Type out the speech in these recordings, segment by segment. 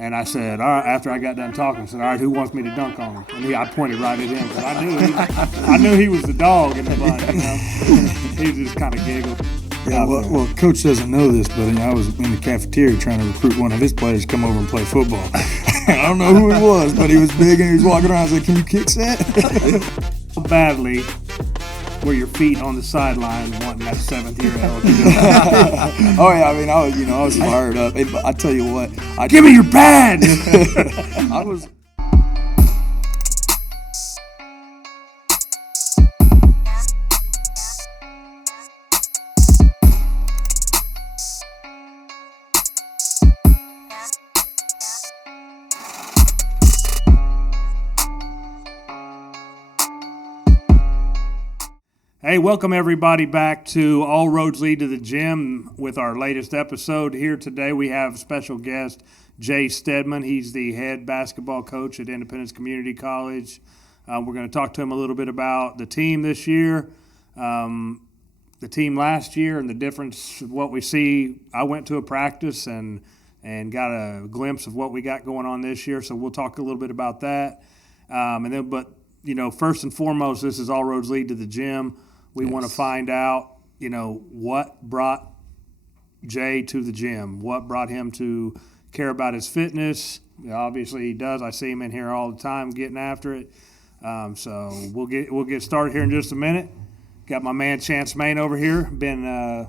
And I said, all right, after I got done talking, I said, all right, who wants me to dunk on him? And I pointed right at him because I knew he was the dog in the bunch, you know. He just kind of giggled. Yeah, well, Coach doesn't know this, but I was in the cafeteria trying to recruit one of his players to come over and play football. I don't know who he was, but he was big and he was walking around. I was like, can you kick set? How badly were your feet on the sideline wanting that seventh-year-old? Oh yeah, I mean, I was fired up. Hey, but I tell you what, give me your badge. I was. Hey, welcome everybody back to All Roads Lead to the Gym with our latest episode. Here today we have special guest Jay Stedman. He's the head basketball coach at Independence Community College. We're going to talk to him a little bit about the team this year, the team last year, and the difference of what we see. I went to a practice and got a glimpse of what we got going on this year, so we'll talk a little bit about that. But first and foremost, this is All Roads Lead to the Gym. We want to find out, what brought Jay to the gym, what brought him to care about his fitness. Obviously, he does. I see him in here all the time getting after it. So we'll get started here in just a minute. Got my man Chance Main over here. Been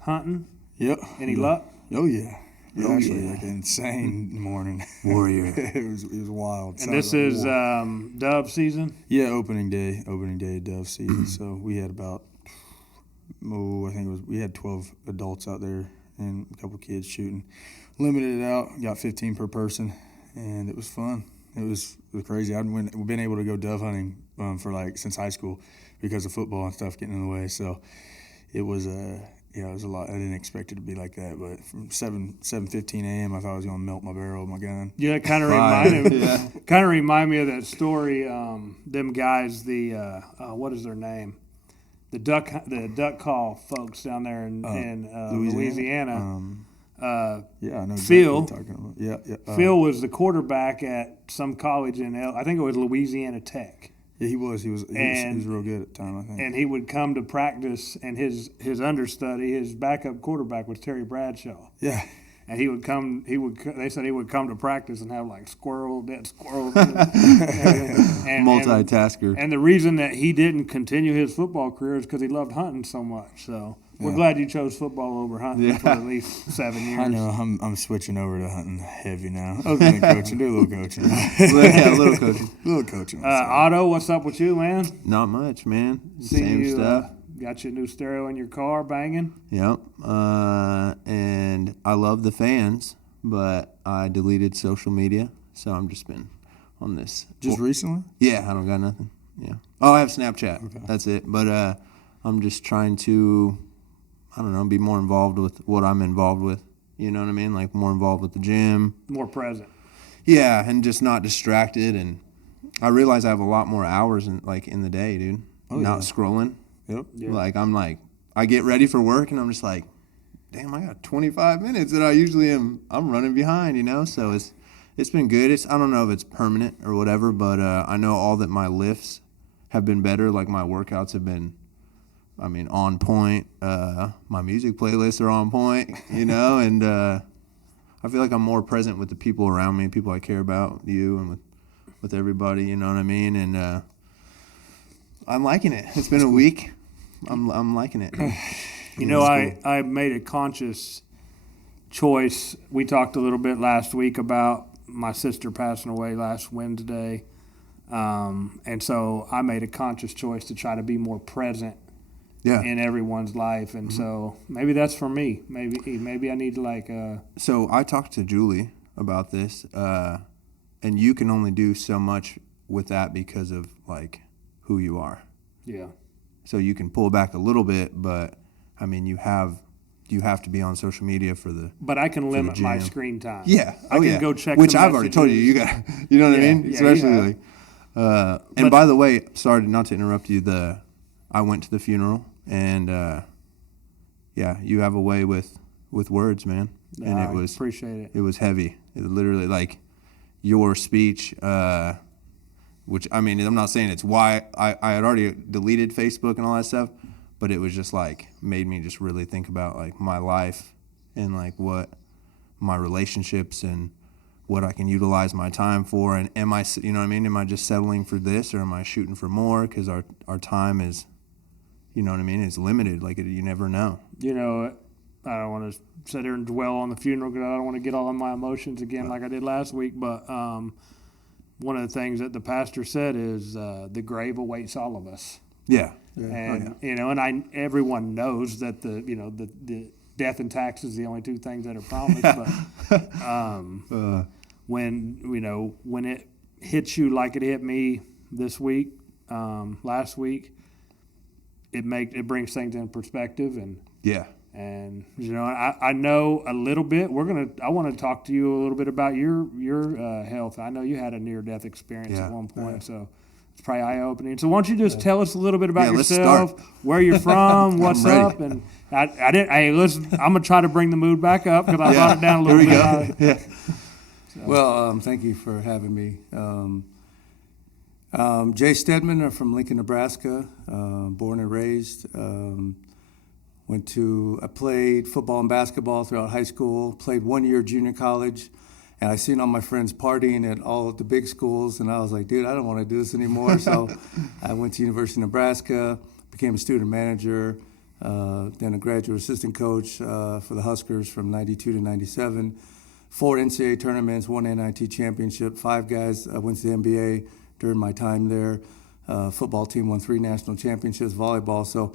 hunting. Yep. Any luck? Oh yeah. Actually, like an insane morning. Warrior. it was wild. And this is dove season? Yeah, opening day dove season. So we had about, we had 12 adults out there and a couple kids shooting. Limited it out, got 15 per person, and it was fun. It was crazy. We've been able to go dove hunting since high school because of football and stuff getting in the way. So it was it was a lot. I didn't expect it to be like that, but from 7:15 a.m., I thought I was going to melt my barrel with my gun. Yeah, it kind of remind me of that story. Them guys, what is their name? The duck call folks down there in Louisiana. I know exactly Phil. what you're talking about. Yeah. Phil was the quarterback at some college I think it was Louisiana Tech. Yeah, he was. He was real good at the time, I think. And he would come to practice, and his understudy, his backup quarterback, was Terry Bradshaw. Yeah. And he would come. They said he would come to practice and have like dead squirrels, multitasker. And the reason that he didn't continue his football career is because he loved hunting so much. So we're glad you chose football over hunting for at least 7 years. I know. I'm switching over to hunting heavy now. Okay, coaching, do a little coaching. Little coaching. Little coaching. Otto, what's up with you, man? Not much, man. See Same you, stuff. Got your new stereo in your car banging? Yep. And I love the fans, but I deleted social media, so I'm just been on this. Just recently? Yeah, I don't got nothing. Yeah. Oh, I have Snapchat. Okay. That's it. But I'm just trying to, be more involved with what I'm involved with. You know what I mean? Like more involved with the gym. More present. Yeah, and just not distracted. And I realize I have a lot more hours in the day, dude. Not scrolling. Yep. Yeah. I get ready for work and I'm just like, damn, I got 25 minutes that I usually I'm running behind, So it's been good. I don't know if it's permanent or whatever, but I know all that my lifts have been better. Like my workouts have been, on point. My music playlists are on point, and I feel like I'm more present with the people around me, people I care about, you and with everybody, you know what I mean? And I'm liking it. It's been a week. I'm liking it. I made a conscious choice. We talked a little bit last week about my sister passing away last Wednesday. And so I made a conscious choice to try to be more present in everyone's life. And so maybe that's for me. Maybe I need to So I talked to Julie about this, and you can only do so much with that because of who you are. Yeah. So you can pull back a little bit, but you have to be on social media for the. But I can limit my screen time. Yeah, I can go check. Which I've already told you. You got. You know what I mean? Yeah, especially. And by the way, sorry not to interrupt you. I went to the funeral, and you have a way with words, man. and I it was appreciate it. It was heavy. It literally, like, your speech, which, I mean, I'm not saying it's why I had already deleted Facebook and all that stuff, but it was just like made me just really think about like my life and like what my relationships and what I can utilize my time for. And am I, you know what I mean? Am I just settling for this, or am I shooting for more? Because our time is, you know what I mean? It's limited. Like, you never know. You know, I don't want to sit here and dwell on the funeral because I don't want to get all of my emotions again like I did last week. But one of the things that the pastor said is the grave awaits all of us. Yeah. And you know, and everyone knows that the death and taxes are the only two things that are promised. But when it hits you like it hit me this week, last week, it brings things in perspective. And you know, I know a little bit. I want to talk to you a little bit about your health. I know you had a near death experience at one point, so it's probably eye opening. So why don't you just tell us a little bit about yourself, where you're from, what's up, and I didn't. Hey, listen, I'm gonna try to bring the mood back up because I brought it down a little bit. Yeah. Well, thank you for having me. Jay Stedman, I'm from Lincoln, Nebraska, born and raised. I played football and basketball throughout high school, played 1 year junior college, and I seen all my friends partying at all of the big schools, and I was like, dude, I don't want to do this anymore. So I went to University of Nebraska, became a student manager, then a graduate assistant coach for the Huskers from 92 to 97, 4 NCAA tournaments, 1 NIT championship, 5 guys went to the NBA during my time there. Football team won 3 national championships, volleyball. So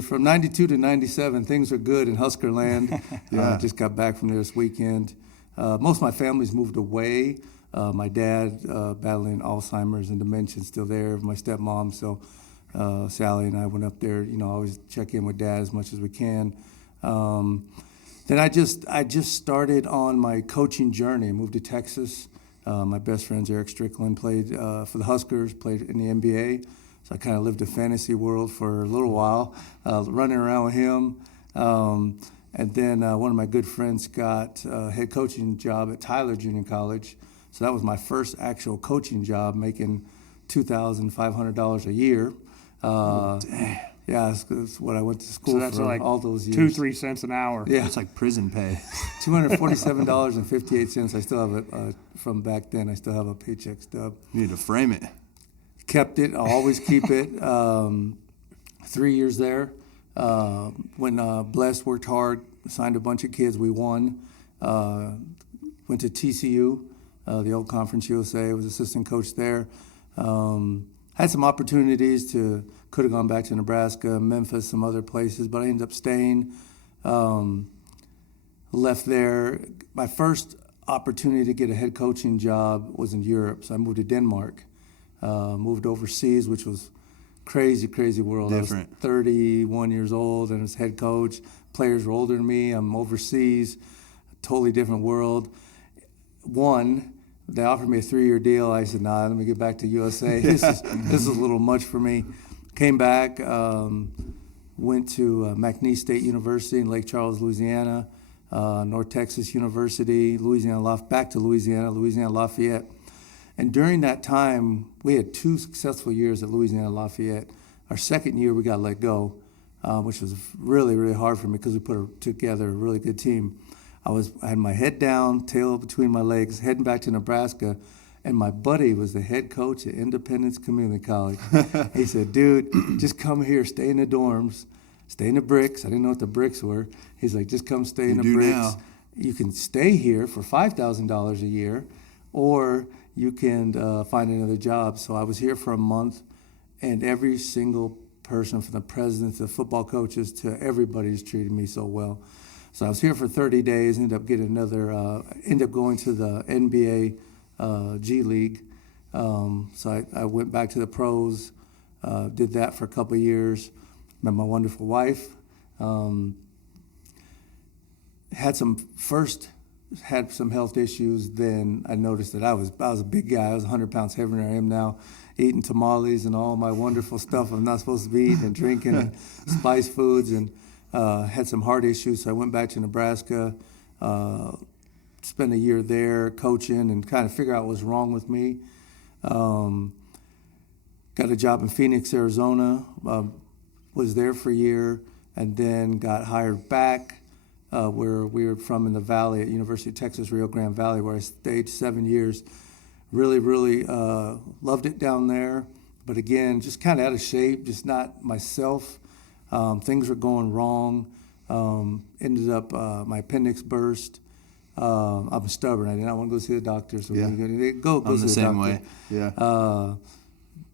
from 92 to 97, things are good in Husker land. Just got back from there this weekend. Most of my family's moved away. My dad battling Alzheimer's and dementia, still there. My stepmom, so Sally and I went up there. You know, always check in with Dad as much as we can. Then I just started on my coaching journey. I moved to Texas. My best friend's Eric Strickland, played for the Huskers, played in the NBA. So I kind of lived a fantasy world for a little while, running around with him. And then one of my good friends got a head coaching job at Tyler Junior College. So that was my first actual coaching job, making $2,500 a year. Yeah, that's what I went to school for like all those years. 2-3 cents an hour. Yeah, It's like prison pay. $247.58. I still have it from back then. I still have a paycheck stub. You need to frame it. Kept it. I'll always keep it. 3 years there. When blessed, worked hard, signed a bunch of kids. We won. Went to TCU, the old Conference USA. Was assistant coach there. Had some opportunities could have gone back to Nebraska, Memphis, some other places, but I ended up staying. Left there. My first opportunity to get a head coaching job was in Europe, so I moved to Denmark. Moved overseas, which was crazy world. Different. I was 31 years old and was head coach. Players were older than me. I'm overseas, totally different world. They offered me a 3-year deal. I said, nah, let me get back to USA. This is a little much for me. Came back, went to McNeese State University in Lake Charles, Louisiana, North Texas University, back to Louisiana Lafayette. And during that time, we had 2 successful years at Louisiana Lafayette. Our second year, we got let go, which was really, really hard for me because we put together a really good team. I had my head down, tail between my legs, heading back to Nebraska, and my buddy was the head coach at Independence Community College. He said, dude, just come here, stay in the dorms, stay in the bricks. I didn't know what the bricks were. He's like, just come stay in the bricks. Now. You can stay here for $5,000 a year, or you can find another job. So I was here for a month, and every single person, from the presidents to football coaches to everybody's treated me so well. So I was here for 30 days, ended up going to the NBA G League. So I went back to the pros, did that for a couple of years, met my wonderful wife. Had some health issues. Then I noticed that I was a big guy. I was 100 pounds heavier than I am now, eating tamales and all my wonderful stuff I'm not supposed to be eating, and drinking and spice foods, and had some heart issues. So I went back to Nebraska, spent a year there coaching and kind of figure out what was wrong with me. Got a job in Phoenix, Arizona, was there for a year, and then got hired back where we were from in the Valley at University of Texas, Rio Grande Valley, where I stayed 7 years. Really, really loved it down there, but again, just kind of out of shape, just not myself. Things were going wrong. Ended up, my appendix burst. I'm stubborn. I did not want to go see the doctor, so Yeah. go I'm see the same doctor. way. Yeah.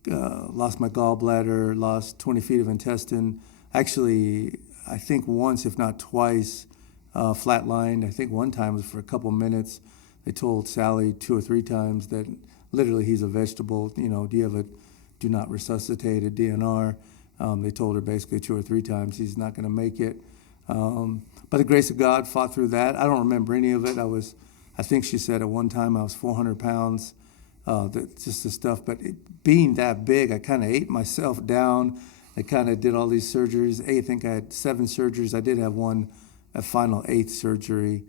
Lost my gallbladder, lost 20 feet of intestine. Actually, I think once, if not twice, flatlined. I think one time was for a couple minutes. They told Sally 2 or 3 times that literally he's a vegetable. You know, do not resuscitate a DNR. They told her basically 2 or 3 times he's not going to make it. By the grace of God, fought through that. I don't remember any of it. I think she said at one time I was 400 pounds. Just the stuff. But being that big, I kind of ate myself down. I kind of did all these surgeries. I think I had 7 surgeries. I did have a final 8th surgery.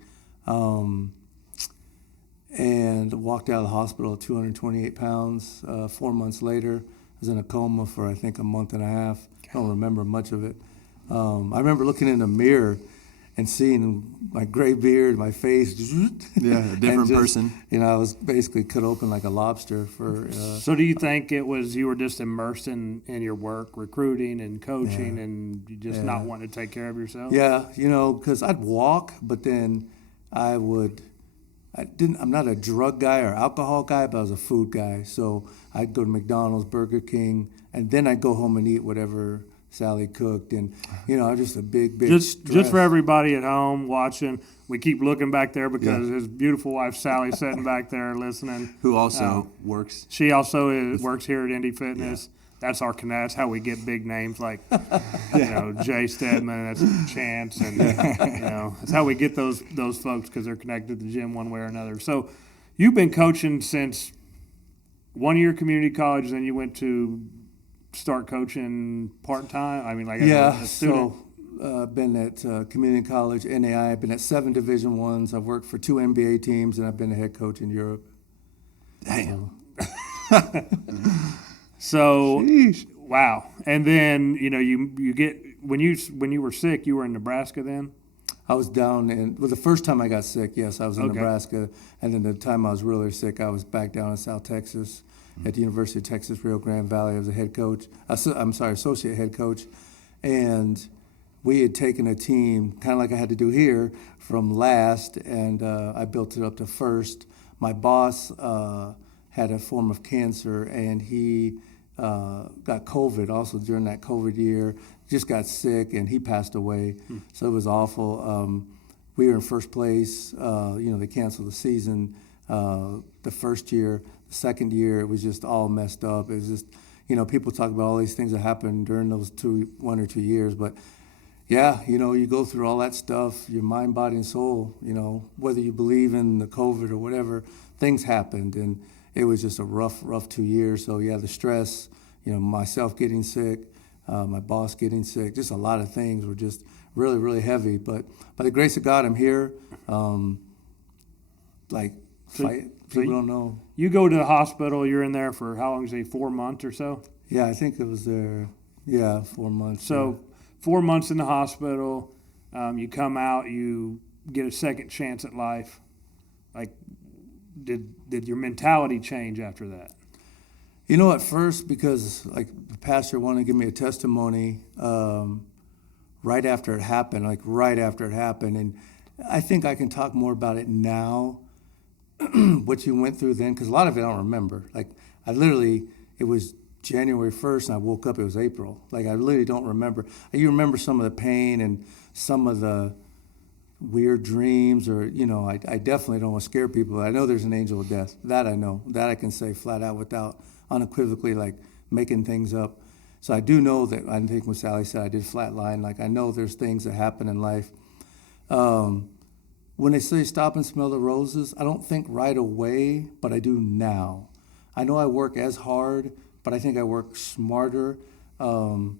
And walked out of the hospital at 228 pounds. 4 months later, I was in a coma for I think a month and a half. I don't remember much of it. I remember looking in the mirror and seeing my gray beard, my face. Yeah, a different and just, person. You know, I was basically cut open like a lobster for. So do you think it was you were just immersed in your work, recruiting and coaching, and you just not wanting to take care of yourself? Yeah, you know, because I'd walk, but then I'm not a drug guy or alcohol guy, but I was a food guy. So I'd go to McDonald's, Burger King, and then I'd go home and eat whatever Sally cooked. And, you know, I was just a big Just stress. for everybody at home watching, we keep looking back there because his beautiful wife Sally sitting back there listening. Who also works. She also works here at Indy Fitness. That's our connect. That's how we get big names like, you know, Jay Stedman, that's Chance, and you know, that's how we get those folks because they're connected to the gym one way or another. So, you've been coaching since 1 year community college, then you went to start coaching part time. I mean, like as a student. So been at community college, NAI. I've been at 7 Division I's. I've worked for 2 NBA teams, and I've been a head coach in Europe. Damn. So, wow. And then, you know, you get when you were sick, you were in Nebraska then? I was down the first time I got sick, yes, I was in Nebraska. And then the time I was really sick, I was back down in South Texas at the University of Texas, Rio Grande Valley. I was a head coach. Associate head coach. And we had taken a team, kind of like I had to do here, from last, and I built it up to first. My boss had a form of cancer, and he got COVID also during that COVID year, just got sick, and he passed away. So it was awful. We were in first place. You know, they canceled the season the first year. The second year, it was just all messed up. It was just, you know, people talk about all these things that happened during those 1 or 2 years, but yeah, you know, you go through all that stuff, your mind, body, and soul, you know, whether you believe in the COVID or whatever, things happened, and it was just a rough 2 years. So yeah, the stress, you know, myself getting sick, my boss getting sick, just a lot of things were just really, really heavy. But by the grace of God, I'm here. People don't know. You go to the hospital, you're in there for how long is it, 4 months or so? Yeah, I think it was there, 4 months. So 4 months in the hospital, you come out, you get a second chance at life. Like, did your mentality change after that? You know, at first, because like the pastor wanted to give me a testimony right after it happened, and I think I can talk more about it now, what you went through then, because a lot of it I don't remember. Like, it was January 1st, and I woke up, it was April. Like, I literally don't remember. You remember some of the pain and some of the weird dreams, or, you know, I definitely don't want to scare people. I know there's an angel of death. That I know. That I can say flat out without unequivocally, like, making things up. So I do know that, I think what Sally said, I did flatline. Like, I know there's things that happen in life. When they say stop and smell the roses, I don't think right away, but I do now. I know I work as hard, but I think I work smarter. More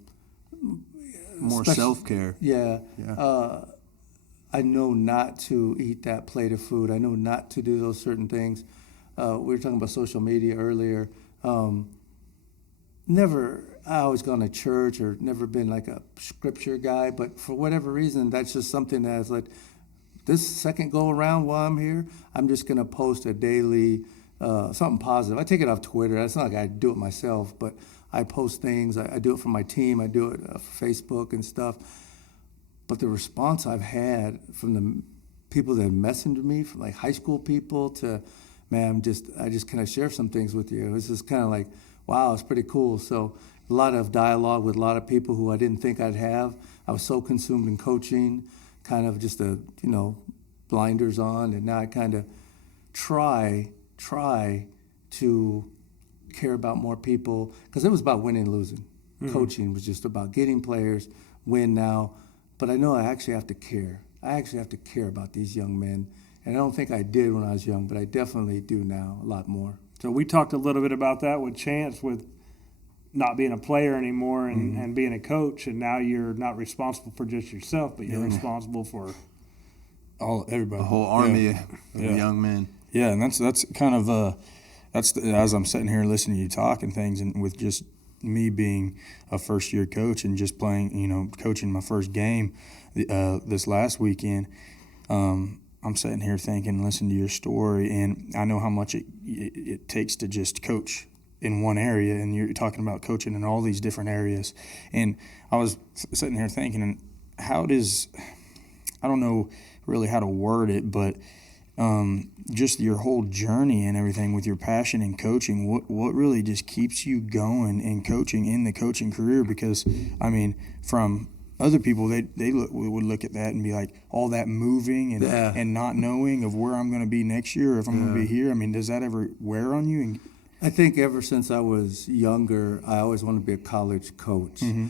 self-care. Yeah. I know not to eat that plate of food. I know not to do those certain things. We were talking about social media earlier. I always gone to church or never been like a scripture guy, but for whatever reason, that's just something that's like, this second go around while I'm here, I'm just gonna post a daily, something positive. I take it off Twitter. It's not like I do it myself, but I post things. I do it for my team. I do it for Facebook and stuff. But the response I've had from the people that messaged me, from like high school people to, man, I just kind of share some things with you. It's just kind of like, wow, it's pretty cool. So a lot of dialogue with a lot of people who I didn't think I'd have. I was so consumed in coaching, kind of just blinders on, and now I kind of try to care about more people, because it was about winning and losing. Mm-hmm. Coaching was just about getting players, win now. But I know I actually have to care. I actually have to care about these young men. And I don't think I did when I was young, but I definitely do now a lot more. So we talked a little bit about that with Chance, with not being a player anymore and being a coach, and now you're not responsible for just yourself, but you're responsible for everybody, the whole army of young men. Yeah, and that's kind of as I'm sitting here listening to you talk and things, and with just me being a first year coach and just playing, coaching my first game this last weekend. I'm sitting here thinking, listening to your story, and I know how much it takes to just coach in one area, and you're talking about coaching in all these different areas. And I was sitting here thinking, I don't know really how to word it, but just your whole journey and everything with your passion in coaching, what really just keeps you going in coaching, in the coaching career? Because, I mean, from other people, would look at that and be like, all that moving and not knowing of where I'm going to be next year, or if I'm going to be here. I mean, does that ever wear on you? I think ever since I was younger, I always wanted to be a college coach. Mm-hmm.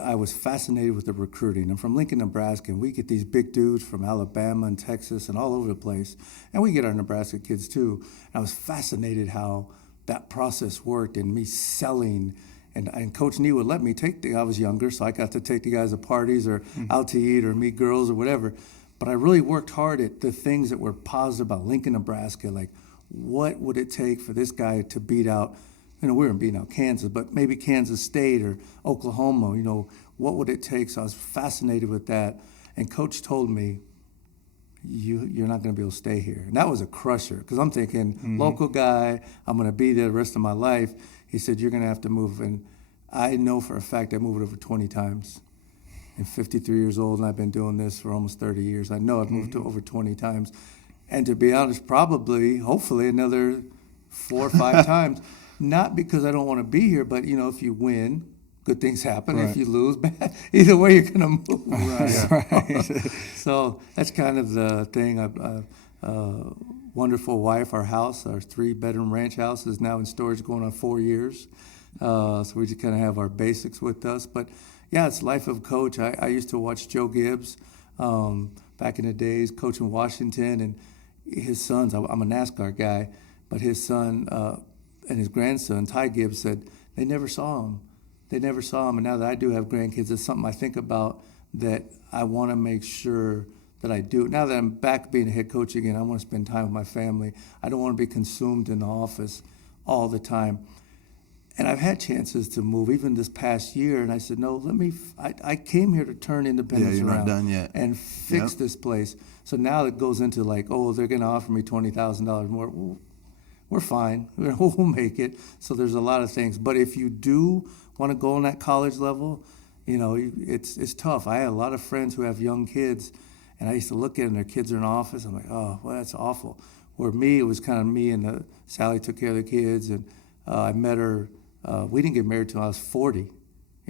I was fascinated with the recruiting. I'm from Lincoln, Nebraska, and we get these big dudes from Alabama and Texas and all over the place. And we get our Nebraska kids too. And I was fascinated how that process worked, and me selling. And Coach Nee would let me I was younger, so I got to take the guys to parties or out to eat or meet girls or whatever. But I really worked hard at the things that were positive about Lincoln, Nebraska. Like, what would it take for this guy to beat out, we weren't beating out Kansas, but maybe Kansas State or Oklahoma, what would it take? So I was fascinated with that. And Coach told me, you're not going to be able to stay here. And that was a crusher, because I'm thinking, local guy, I'm going to be there the rest of my life. He said, you're going to have to move. And I know for a fact I moved over 20 times. I'm 53 years old, and I've been doing this for almost 30 years. I know I've moved to over 20 times. And to be honest, hopefully another 4 or 5 times. Not because I don't want to be here, but, if you win, good things happen. Right. If you lose, bad. Either way, you're going to move. Right. So that's kind of the thing. Wonderful wife. Our house, our 3-bedroom ranch house, is now in storage going on 4 years. So we just kind of have our basics with us. But, yeah, it's life of coach. I used to watch Joe Gibbs back in the days, coaching Washington, and his sons. I'm a NASCAR guy, but his son and his grandson, Ty Gibbs, said they never saw him. They never saw him. And now that I do have grandkids, it's something I think about that I want to make sure that I do. Now that I'm back being a head coach again, I want to spend time with my family. I don't want to be consumed in the office all the time. And I've had chances to move, even this past year, and I said, no, I came here to turn Independence you're around not done yet. And fix this place. So now it goes into like, they're going to offer me $20,000 more. Well, we're fine. We'll make it. So there's a lot of things. But if you do want to go on that college level, it's tough. I had a lot of friends who have young kids, and I used to look at them, their kids are in office. I'm like, well, that's awful. Where me, it was kind of me and Sally took care of the kids, and I met her. We didn't get married till I was 40.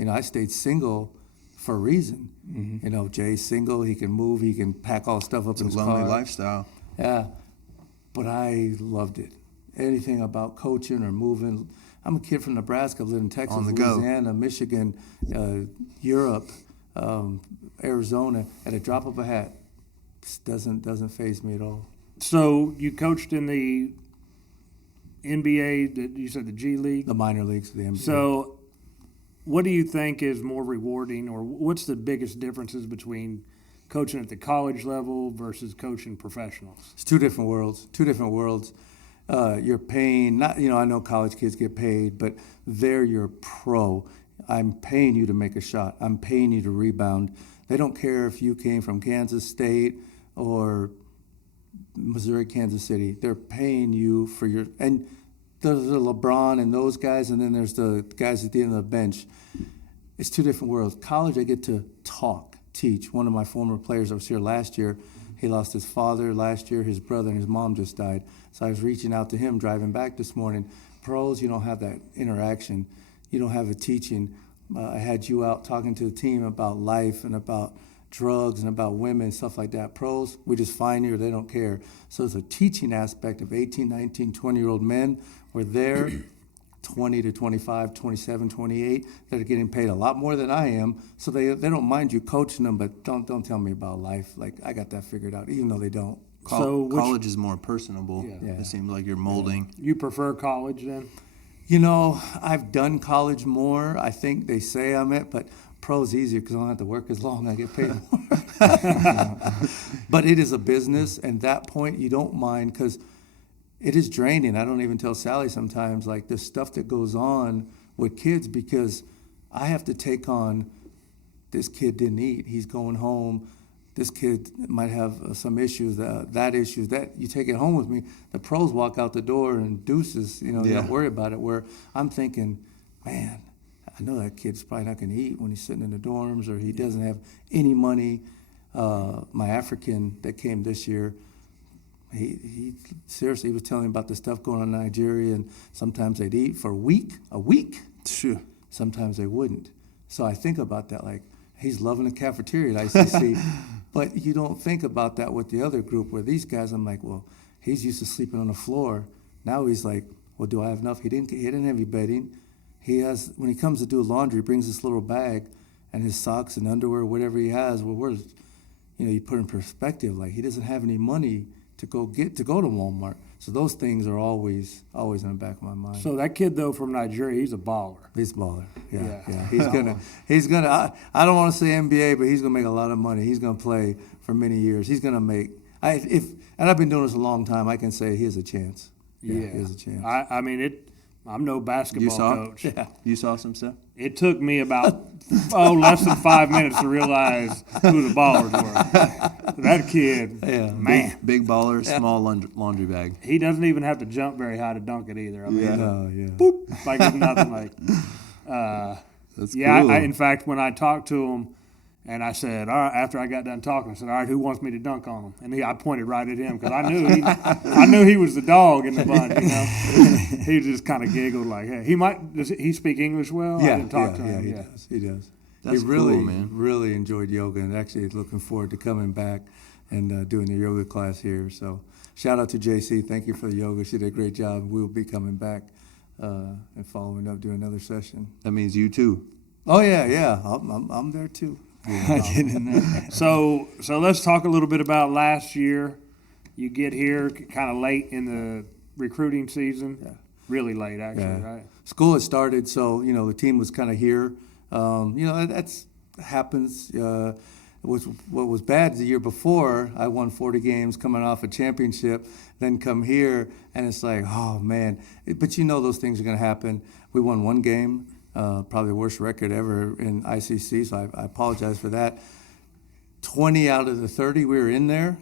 I stayed single for a reason. Mm-hmm. Jay's single. He can move. He can pack all stuff up in his car. It's a lonely lifestyle. Yeah, but I loved it. Anything about coaching or moving. I'm a kid from Nebraska. I've lived in Texas, Louisiana, Michigan, Europe, Arizona. At a drop of a hat, it doesn't faze me at all. So you coached in the NBA, you said the G League? The minor leagues of the NBA. So what do you think is more rewarding, or what's the biggest differences between coaching at the college level versus coaching professionals? It's two different worlds. Two different worlds. You're paying, not, I know college kids get paid, but they're your pro. I'm paying you to make a shot. I'm paying you to rebound. They don't care if you came from Kansas State or Missouri, Kansas City. They're paying you for your, and there's the LeBron and those guys, and then there's the guys at the end of the bench. It's two different worlds. College, I get to talk, teach. One of my former players that was here last year, he lost his father last year, his brother, and his mom just died. So I was reaching out to him driving back this morning. Pros, you don't have that interaction. You don't have a teaching. I had you out talking to the team about life and about drugs and about women, stuff like that. Pros, we just find you or they don't care. So there's a teaching aspect of 18, 19, 20-year-old men. We're there, 20 to 25, 27, 28, that are getting paid a lot more than I am. So they don't mind you coaching them, but don't tell me about life. Like, I got that figured out, even though they don't. College is more personable. Yeah. It seems like you're molding. You prefer college then? I've done college more. I think they say I'm it, but pro's easier because I don't have to work as long. I get paid more. But it is a business, and that point you don't mind because it is draining. I don't even tell Sally sometimes, like, the stuff that goes on with kids, because I have to take on, this kid didn't eat. He's going home. This kid might have some issues, that issue, that you take it home with me. The pros walk out the door and deuces, they don't worry about it. Where I'm thinking, man, I know that kid's probably not going to eat when he's sitting in the dorms, or he doesn't have any money. My African that came this year, he seriously, he was telling me about the stuff going on in Nigeria, and sometimes they'd eat for a week. Sure. Sometimes they wouldn't. So I think about that, like, he's loving the cafeteria at ICC. But you don't think about that with the other group, where these guys, I'm like, well, he's used to sleeping on the floor. Now he's like, well, do I have enough? He didn't have any bedding. He has, when he comes to do laundry, he brings this little bag and his socks and underwear, whatever he has. Well, you put in perspective, like, he doesn't have any money to go to Walmart. So those things are always in the back of my mind. So that kid, though, from Nigeria, he's a baller. He's a baller. Yeah. Yeah. He's gonna. I don't want to say NBA, but he's gonna make a lot of money. He's gonna play for many years. He's gonna make. And I've been doing this a long time. I can say he has a chance. Yeah, he has a chance. I'm no basketball coach. Yeah. You saw some stuff? It took me about less than 5 minutes to realize who the ballers were. That kid, man. Big baller, small laundry bag. He doesn't even have to jump very high to dunk it either. I mean, Yeah. like it's nothing. Like, That's yeah. cool. In fact, when I talked to him, and I said, all right, after I got done talking, I said, all right, who wants me to dunk on him? And I pointed right at him because I knew he was the dog in the bunch. He just kind of giggled like, hey, does he speak English well? Yeah, I didn't talk to him. He does. That's he really, cool, man. really enjoyed yoga, and actually is looking forward to coming back and doing the yoga class here. So shout out to JC. Thank you for the yoga. She did a great job. We'll be coming back and following up, doing another session. That means you too. Oh, yeah. I'm there, too. I get in there. So let's talk a little bit about last year. You get here kind of late in the recruiting season. Yeah. Really late, actually, right? School had started, so, the team was kind of here. That's happens. What was bad the year before, I won 40 games coming off a championship, then come here, and it's like, oh, man. But those things are going to happen. We won one game. Probably the worst record ever in ICC, so I apologize for that. 20 out of the 30 we were in there,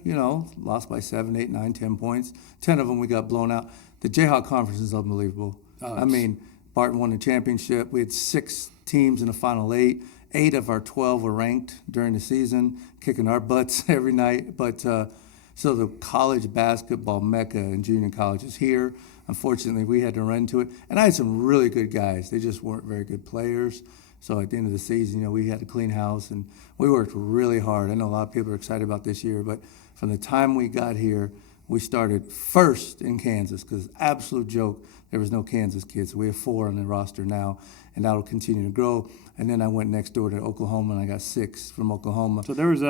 lost by 7, 8, 9, 10 points. 10 of them we got blown out. The Jayhawk Conference is unbelievable. Barton won the championship. We had 6 teams in the final 8. 8 of our 12 were ranked during the season, kicking our butts every night. But so the college basketball mecca in junior college is here. Unfortunately, we had to run to it. And I had some really good guys. They just weren't very good players. So at the end of the season, we had to clean house, and we worked really hard. I know a lot of people are excited about this year, but from the time we got here, we started first in Kansas, because absolute joke, there was no Kansas kids. So we have 4 on the roster now, and that'll continue to grow. And then I went next door to Oklahoma, and I got 6 from Oklahoma. So there was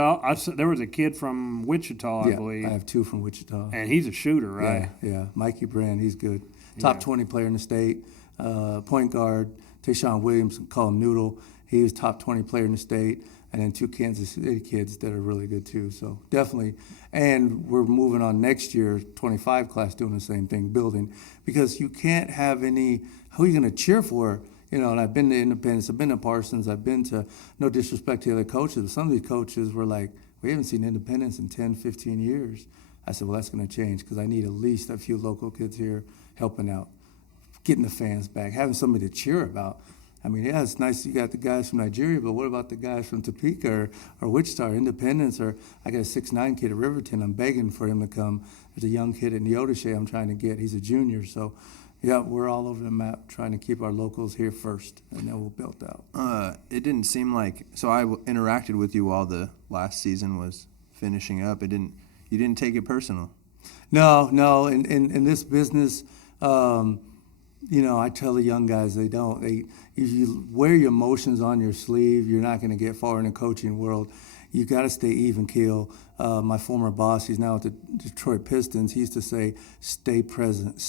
a kid from Wichita, I believe. I have 2 from Wichita. And he's a shooter, right? Yeah. Mikey Brand, he's good. Top 20 player in the state. Point guard, Tayshawn Williams, call him Noodle. He was top 20 player in the state. and then 2 Kansas City kids that are really good too. So definitely, and we're moving on next year, 25 class doing the same thing, building, because you can't have any. Who are you going to cheer for? You know, and I've been to Independence, I've been to Parsons, I've been to, no disrespect to the other coaches, but some of these coaches were like, we haven't seen Independence in 10, 15 years. I said, well, that's going to change because I need at least a few local kids here helping out, getting the fans back, having somebody to cheer about. I mean, yeah, it's nice you got the guys from Nigeria, but what about the guys from Topeka or Wichita or Independence? Or I got a 6'9" kid at Riverton. I'm begging for him to come. There's a young kid at Neodesha I'm trying to get. He's a junior. So, yeah, we're all over the map trying to keep our locals here first, and then we'll build out. It didn't seem like, so I interacted with you while the last season was finishing up. You didn't take it personal. No. In this business, you know, I tell the young guys if you wear your emotions on your sleeve, you're not going to get far in the coaching world. You got to stay even keel. My former boss, he's now at the Detroit Pistons. He used to say, "Stay present,"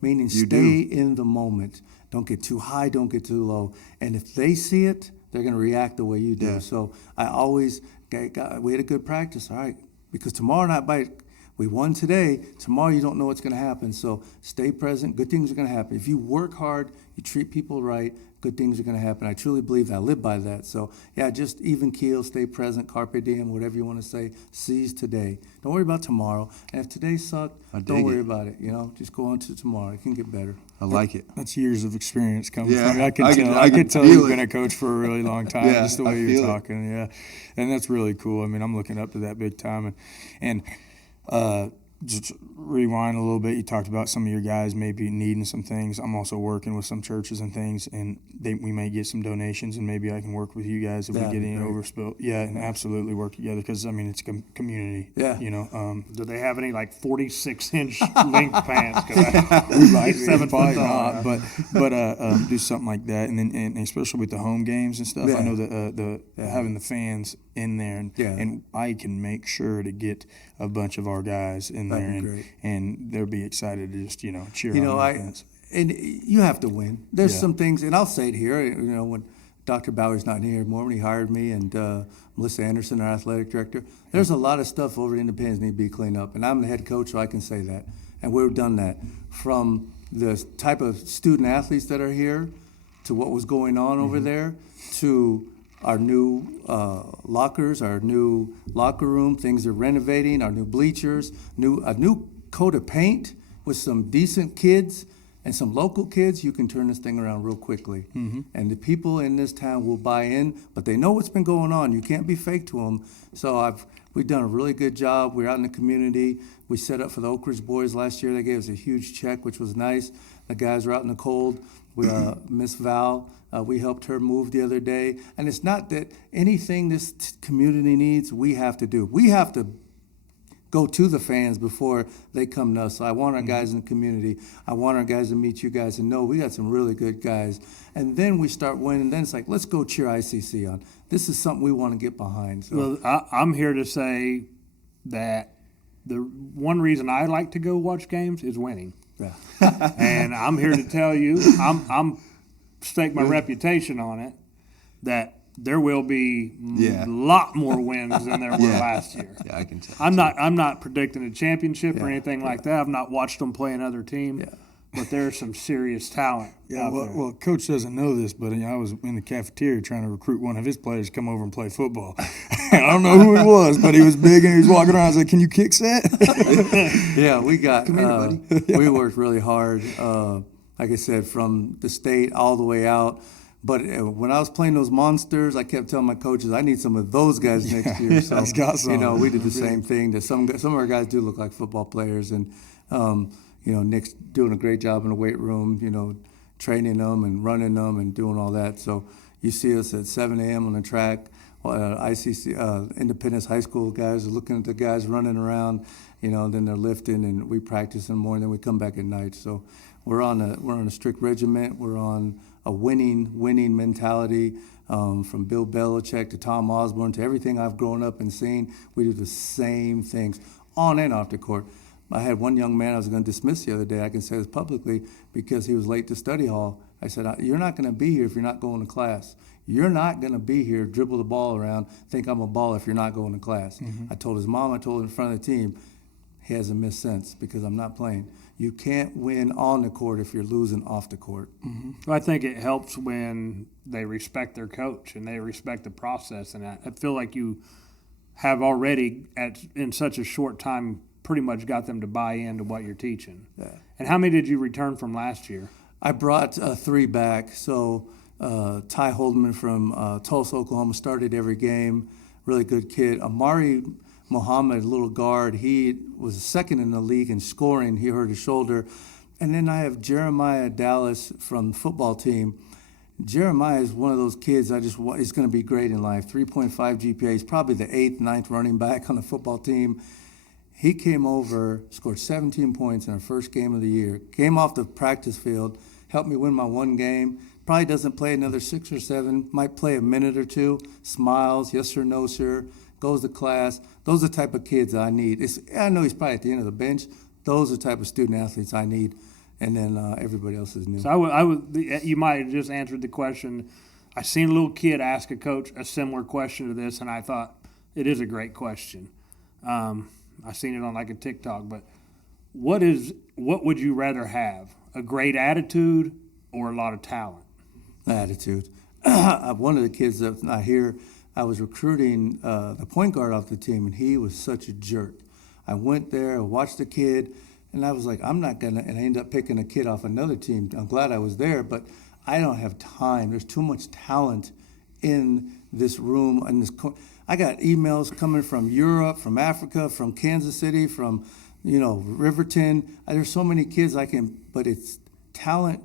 meaning stay in the moment. Don't get too high, don't get too low. And if they see it, they're going to react the way you do. Yeah. So I always we had a good practice, all right, because tomorrow night we won today. Tomorrow you don't know what's going to happen. So stay present. Good things are going to happen. If you work hard, you treat people right, good things are going to happen. I truly believe that. I live by that. So, yeah, just even keel, stay present, carpe diem, whatever you want to say. Seize today. Don't worry about tomorrow. And if today sucked, don't worry about it. You know, just go on to tomorrow. It can get better. I like it. That's years of experience coming from you. I can tell you've been a coach for a really long time. Yeah, just the way you're talking. Yeah, and that's really cool. I mean, I'm looking up to that big time, and just rewind a little bit. You talked about some of your guys maybe needing some things. I'm also working with some churches and things, and we may get some donations, and maybe I can work with you guys if we get any overspill. Yeah, and absolutely work together because I mean it's community. Yeah, you know. Do they have any like 46-inch length pants? We might 7 foot not, but do something like that, and then and especially with the home games and stuff. I know that having the fans in there, and I can make sure to get a bunch of our guys in there, and they'll be excited to just cheer on. And you have to win. There's some things, and I'll say it here. When Dr. Bauer's not here anymore, when he hired me, and Melissa Anderson, our athletic director, there's a lot of stuff over at Independence need to be cleaned up, and I'm the head coach, so I can say that. And we've done that from the type of student athletes that are here to what was going on over there to our new lockers, our new locker room, things are renovating, our new bleachers, a new coat of paint with some decent kids and some local kids. You can turn this thing around real quickly. And the people in this town will buy in, but they know what's been going on. You can't be fake to them. So we've done a really good job. We're out in the community. We set up for the Oak Ridge boys last year. They gave us a huge check, which was nice. The guys were out in the cold. Miss Val, we helped her move the other day. And it's not that anything this community needs, we have to do. We have to go to the fans before they come to us. So I want our guys in the community. I want our guys to meet you guys and know we got some really good guys. And then we start winning. Then it's like, let's go cheer ICC on. This is something we want to get behind. So. Well, I'm here to say that the one reason I like to go watch games is winning. Yeah. And I'm here to tell you, I'm stake my reputation on it, that there will be a lot more wins than there were last year. Yeah, I can tell. I'm not predicting a championship or anything like that. I've not watched them play another team, but there's some serious talent out there. Well, Coach doesn't know this, but I was in the cafeteria trying to recruit one of his players to come over and play football. I don't know who he was, but he was big and he was walking around. I was like, "Can you kick set?" Yeah, we got. Come here, buddy. We worked really hard. Like I said, from the state all the way out. But when I was playing those monsters, I kept telling my coaches, I need some of those guys next year. So got some. We did the same thing. That some of our guys do look like football players, and Nick's doing a great job in the weight room. Training them and running them and doing all that. So you see us at 7 a.m. on the track. ICC Independence High School guys are looking at the guys running around. Then they're lifting, and we practice in the morning. Then we come back at night. So we're on a strict regiment. We're on a winning mentality, from Bill Belichick to Tom Osborne to everything I've grown up and seen. We do the same things on and off the court. I had one young man I was going to dismiss the other day. I can say this publicly because he was late to study hall. I said, "You're not going to be here if you're not going to class. You're not going to be here, dribble the ball around, think I'm a baller if you're not going to class." I told his mom, I told him in front of the team, he hasn't missed sense because I'm not playing. You can't win on the court if you're losing off the court. Well, I think it helps when they respect their coach and they respect the process. And I feel like you have already, in such a short time, pretty much got them to buy into what you're teaching. Yeah. And how many did you return from last year? I brought 3 back. So Ty Holdeman from Tulsa, Oklahoma, started every game. Really good kid. Amari Muhammad, little guard, he was second in the league in scoring. He hurt his shoulder. And then I have Jeremiah Dallas from the football team. Jeremiah is one of those kids he's going to be great in life. 3.5 GPA. He's probably the 8th, 9th running back on the football team. He came over, scored 17 points in our first game of the year, came off the practice field, helped me win my one game. Probably doesn't play another 6 or 7, might play a minute or 2, smiles, yes sir, no sir, goes to class. Those are the type of kids I need. I know he's probably at the end of the bench. Those are the type of student athletes I need. And then everybody else is new. So you might have just answered the question. I seen a little kid ask a coach a similar question to this, and I thought it is a great question. I seen it on like a TikTok, but what would you rather have? A great attitude or a lot of talent? Attitude. One of the kids that's not here, I was recruiting the point guard off the team, and he was such a jerk. I went there, watched the kid, and I was like, I'm not going to, and I ended up picking a kid off another team. I'm glad I was there, but I don't have time. There's too much talent in this room. I got emails coming from Europe, from Africa, from Kansas City, from, Riverton. There's so many kids but it's talent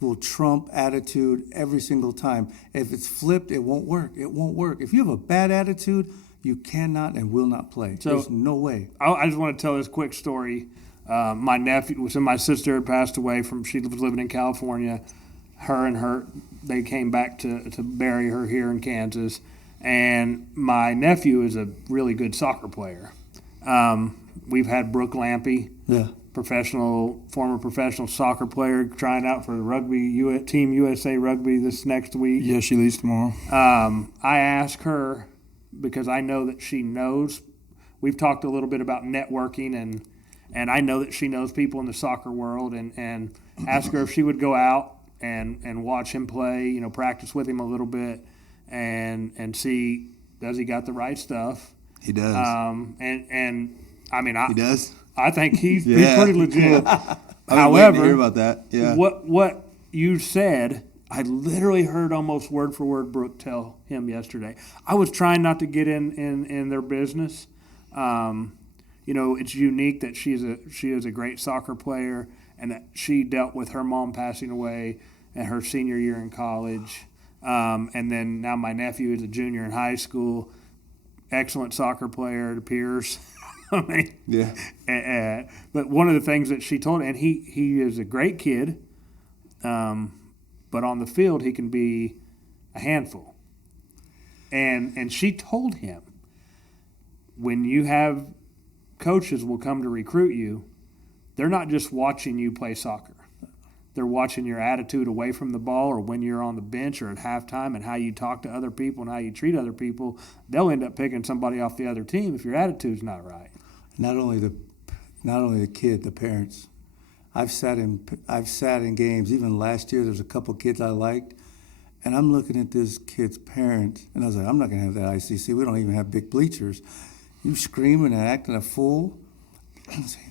will trump attitude every single time. If it's flipped, it won't work. It won't work. If you have a bad attitude, you cannot and will not play. So, there's no way. I just want to tell this quick story. My nephew, my sister had passed away she was living in California. They came back to bury her here in Kansas. And my nephew is a really good soccer player. We've had Brooke Lampy, former professional soccer player, trying out for the Team USA Rugby this next week. Yeah, she leaves tomorrow. I asked her because I know that she knows. We've talked a little bit about networking, and I know that she knows people in the soccer world, and asked her if she would go out and watch him play, practice with him a little bit, and see, does he got the right stuff? He does. He does. I think he's pretty legit. I've been waiting to hear about that. Yeah. What you said, I literally heard almost word for word Brooke tell him yesterday. I was trying not to get in their business. It's unique that she is a great soccer player, and that she dealt with her mom passing away in her senior year in college. And then now my nephew is a junior in high school, excellent soccer player, it appears. But one of the things that she told, and he is a great kid, but on the field he can be a handful. And she told him, when you have coaches will come to recruit you, they're not just watching you play soccer. They're watching your attitude away from the ball, or when you're on the bench or at halftime, and how you talk to other people and how you treat other people. They'll end up picking somebody off the other team if your attitude's not right. Not only the kid, the parents. I've sat in games. Even last year, there's a couple kids I liked, and I'm looking at this kid's parents, and I was like, I'm not gonna have that ICC. We don't even have big bleachers. You screaming and acting a fool.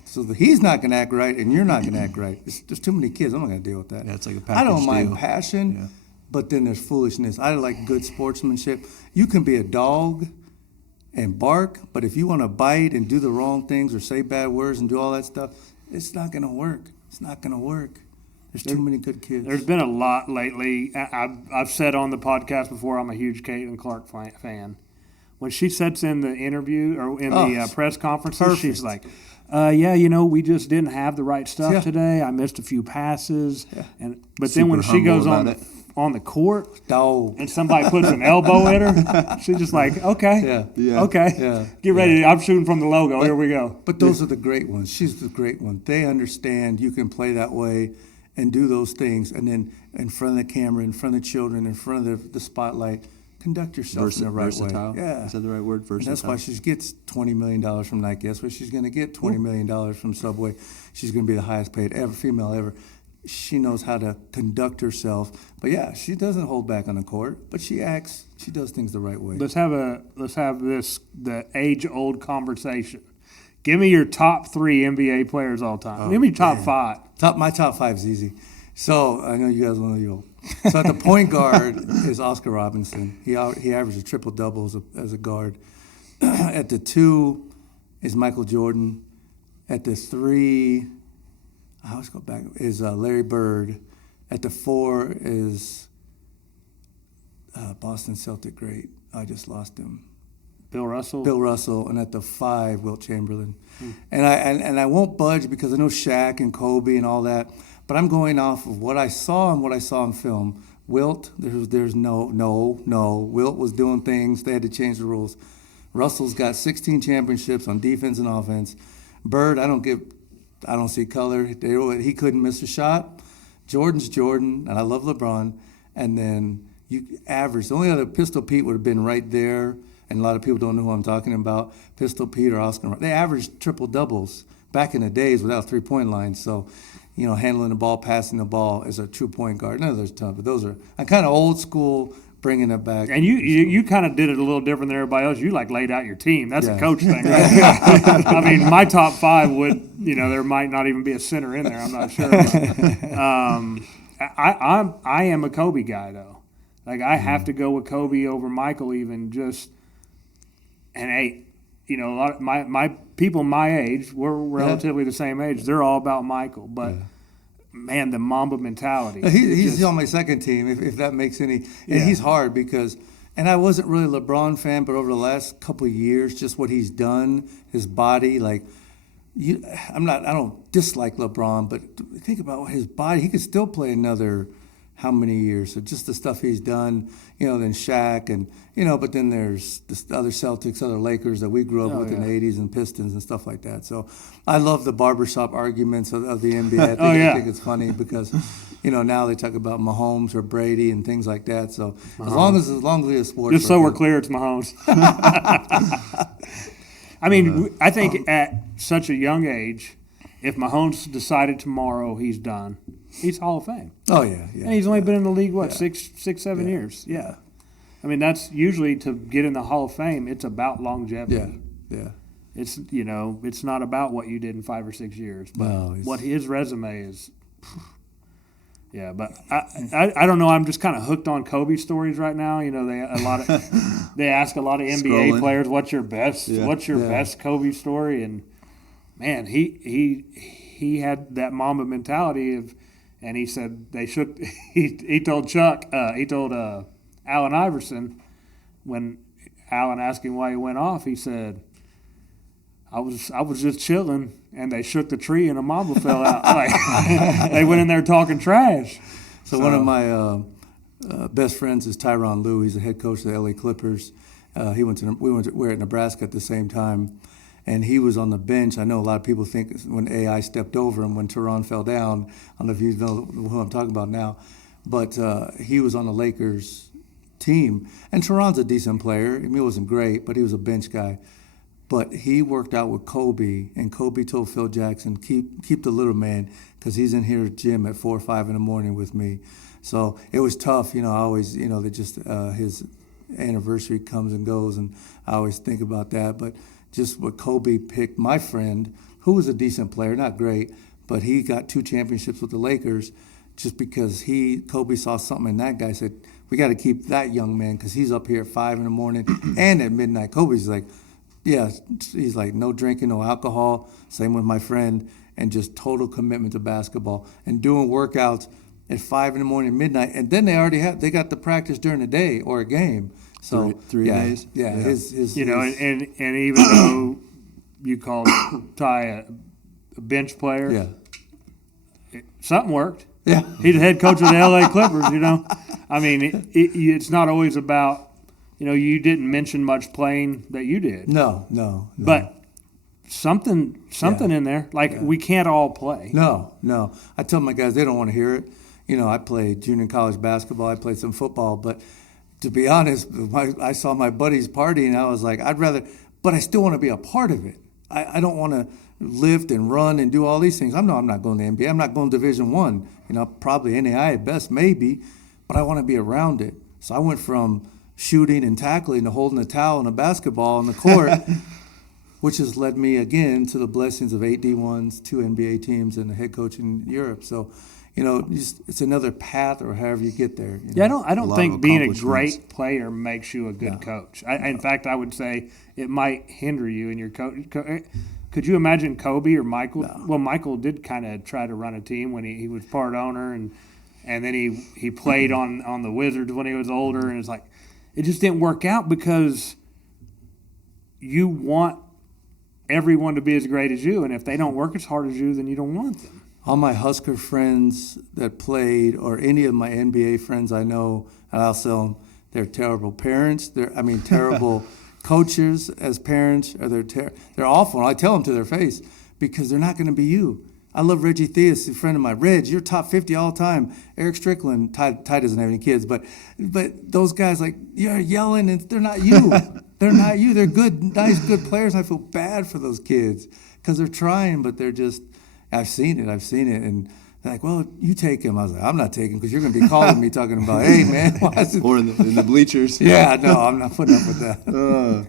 So he's not going to act right, and you're not going to act right. There's too many kids. I'm not going to deal with that. Yeah, it's like a package I don't mind deal. passion, but then there's foolishness. I like good sportsmanship. You can be a dog and bark, but if you want to bite and do the wrong things or say bad words and do all that stuff, it's not going to work. It's not going to work. There's too many good kids. There's been a lot lately. I've said on the podcast before, I'm a huge Caitlin Clark fan. When she sits in the interview or in the press conferences, she's like, we just didn't have the right stuff today. I missed a few passes. Yeah. But then when she goes on on the court No. and somebody puts an elbow at her, she's just like, okay, Yeah. okay, Yeah. get ready. I'm shooting from the logo. Here we go. But those are the great ones. She's the great one. They understand you can play that way and do those things, and then in front of the camera, in front of the children, in front of the spotlight, conduct yourself in the right Versatile. way. Yeah. Is that the right word? And Versatile. that's why she gets $20 million from Nike. That's why she's going to get $20 million from Subway. She's going to be the highest paid female ever. She knows how to conduct herself. But yeah, she doesn't hold back on the court, but she does things the right way. Let's have the age-old conversation. Give me your top 3 NBA players all time. Give me top 5. My top 5 is easy. So I know you guys want to go. So at the point guard is Oscar Robinson. He averages a triple-double as a guard. At the 2 is Michael Jordan. At the 3, I always go back, is Larry Bird. At the 4 is Boston Celtic great. I just lost him. Bill Russell. Bill Russell, and at the 5, Wilt Chamberlain. And I won't budge because I know Shaq and Kobe and all that, but I'm going off of what I saw and what I saw in film. Wilt, there's no. Wilt was doing things. They had to change the rules. Russell's got 16 championships on defense and offense. Bird, I don't see color. He couldn't miss a shot. Jordan's Jordan, and I love LeBron. And then you average. The only other Pistol Pete would have been right there, and a lot of people don't know who I'm talking about. Pistol Pete or Oscar. They averaged triple doubles back in the days without three-point lines. So, handling the ball, passing the ball as a true point guard. None of those tough, but those are I'm kind of old school, bringing it back. And you kind of did it a little different than everybody else. You laid out your team. That's a coach thing, right? I mean, my top 5 would, there might not even be a center in there. I'm not sure. But, I am a Kobe guy though. Like I have to go with Kobe over Michael even just. And hey, a lot of my people my age, we're relatively the same age. They're all about Michael, but. Man, the Mamba mentality. He's on my second team, if that makes any. And he's hard because, and I wasn't really a LeBron fan, but over the last couple of years, just what he's done, his body, I don't dislike LeBron, but think about his body. He could still play another how many years? So just the stuff he's done, then Shaq and, but then there's the other Celtics, other Lakers that we grew up with in the 80s and Pistons and stuff like that. So I love the barbershop arguments of the NBA. I think it's funny because, now they talk about Mahomes or Brady and things like that. So as long as it's sports. Just so we're clear, it's Mahomes. I mean, I think at such a young age, if Mahomes decided tomorrow he's done, he's Hall of Fame. Oh, yeah. And he's only been in the league, 7 years? Yeah. I mean, that's usually to get in the Hall of Fame, it's about longevity. Yeah. It's, it's not about what you did in 5 or 6 years, but what his resume is. Yeah, but I don't know. I'm just kind of hooked on Kobe stories right now. They ask a lot of NBA players, "What's your best? What's your best Kobe story?" And man, he had that Mamba mentality and he said they shook. He told Chuck. He told Allen Iverson when Allen asked him why he went off. He said, I was just chilling, and they shook the tree, and a Mamba fell out. They went in there talking trash. So one of my best friends is Tyronn Lue. He's the head coach of the LA Clippers. We were at Nebraska at the same time, and he was on the bench. I know a lot of people think when AI stepped over him when Tyronn fell down. I don't know if you know who I'm talking about now, but he was on the Lakers team, and Tyronn's a decent player. I mean, he wasn't great, but he was a bench guy. But he worked out with Kobe, and Kobe told Phil Jackson, keep the little man, because he's in here at gym at 4 or 5 in the morning with me. So it was tough, I always, they just, his anniversary comes and goes, and I always think about that. But just what Kobe picked, my friend, who was a decent player, not great, but he got 2 championships with the Lakers just because Kobe saw something in that guy, said, we got to keep that young man because he's up here at 5 in the morning and at midnight. Kobe's like, yeah, he's like, no drinking, no alcohol. Same with my friend, and just total commitment to basketball and doing workouts at 5 in the morning, midnight, and then they got the practice during the day or a game. So three days. Yeah, his and even though you called Ty a bench player, something worked. Yeah, he's the head coach of the LA Clippers. I mean, it's not always about, you didn't mention much playing that you did. No. But something in there. Like, we can't all play. No. I tell my guys, they don't want to hear it. I played junior and college basketball. I played some football. But to be honest, I saw my buddies partying, and I was like, but I still want to be a part of it. I don't want to lift and run and do all these things. I'm not going to the NBA. I'm not going to Division I. Probably NAI at best, maybe. But I want to be around it. So I went from shooting and tackling to holding a towel and a basketball on the court, which has led me again to the blessings of 8 D1s, 2 NBA teams, and a head coach in Europe. So, it's another path, or however you get there. Yeah, I don't lot think of being a accomplishments. great player makes you a good coach. In fact, I would say it might hinder you in your coach. Could you imagine Kobe or Michael? No. Well, Michael did kind of try to run a team when he was part owner, and then he played on the Wizards when he was older, and it's like it just didn't work out because you want everyone to be as great as you, and if they don't work as hard as you, then you don't want them. All my Husker friends that played, or any of my NBA friends I know, and I'll tell them, they're terrible parents. They're terrible coaches as parents. Or they're awful. And I tell them to their face because they're not going to be you. I love Reggie Theus, a friend of mine. Reg, you're top 50 all the time. Eric Strickland, Ty doesn't have any kids, but those guys, like, you're yelling, and they're not you. They're not you. They're good, nice, good players. And I feel bad for those kids because they're trying, but they're just. I've seen it, and they're like, well, you take him. I was like, I'm not taking him because you're going to be calling me talking about, hey, man. Why is it? Or in the bleachers. Yeah, no, I'm not putting up with that.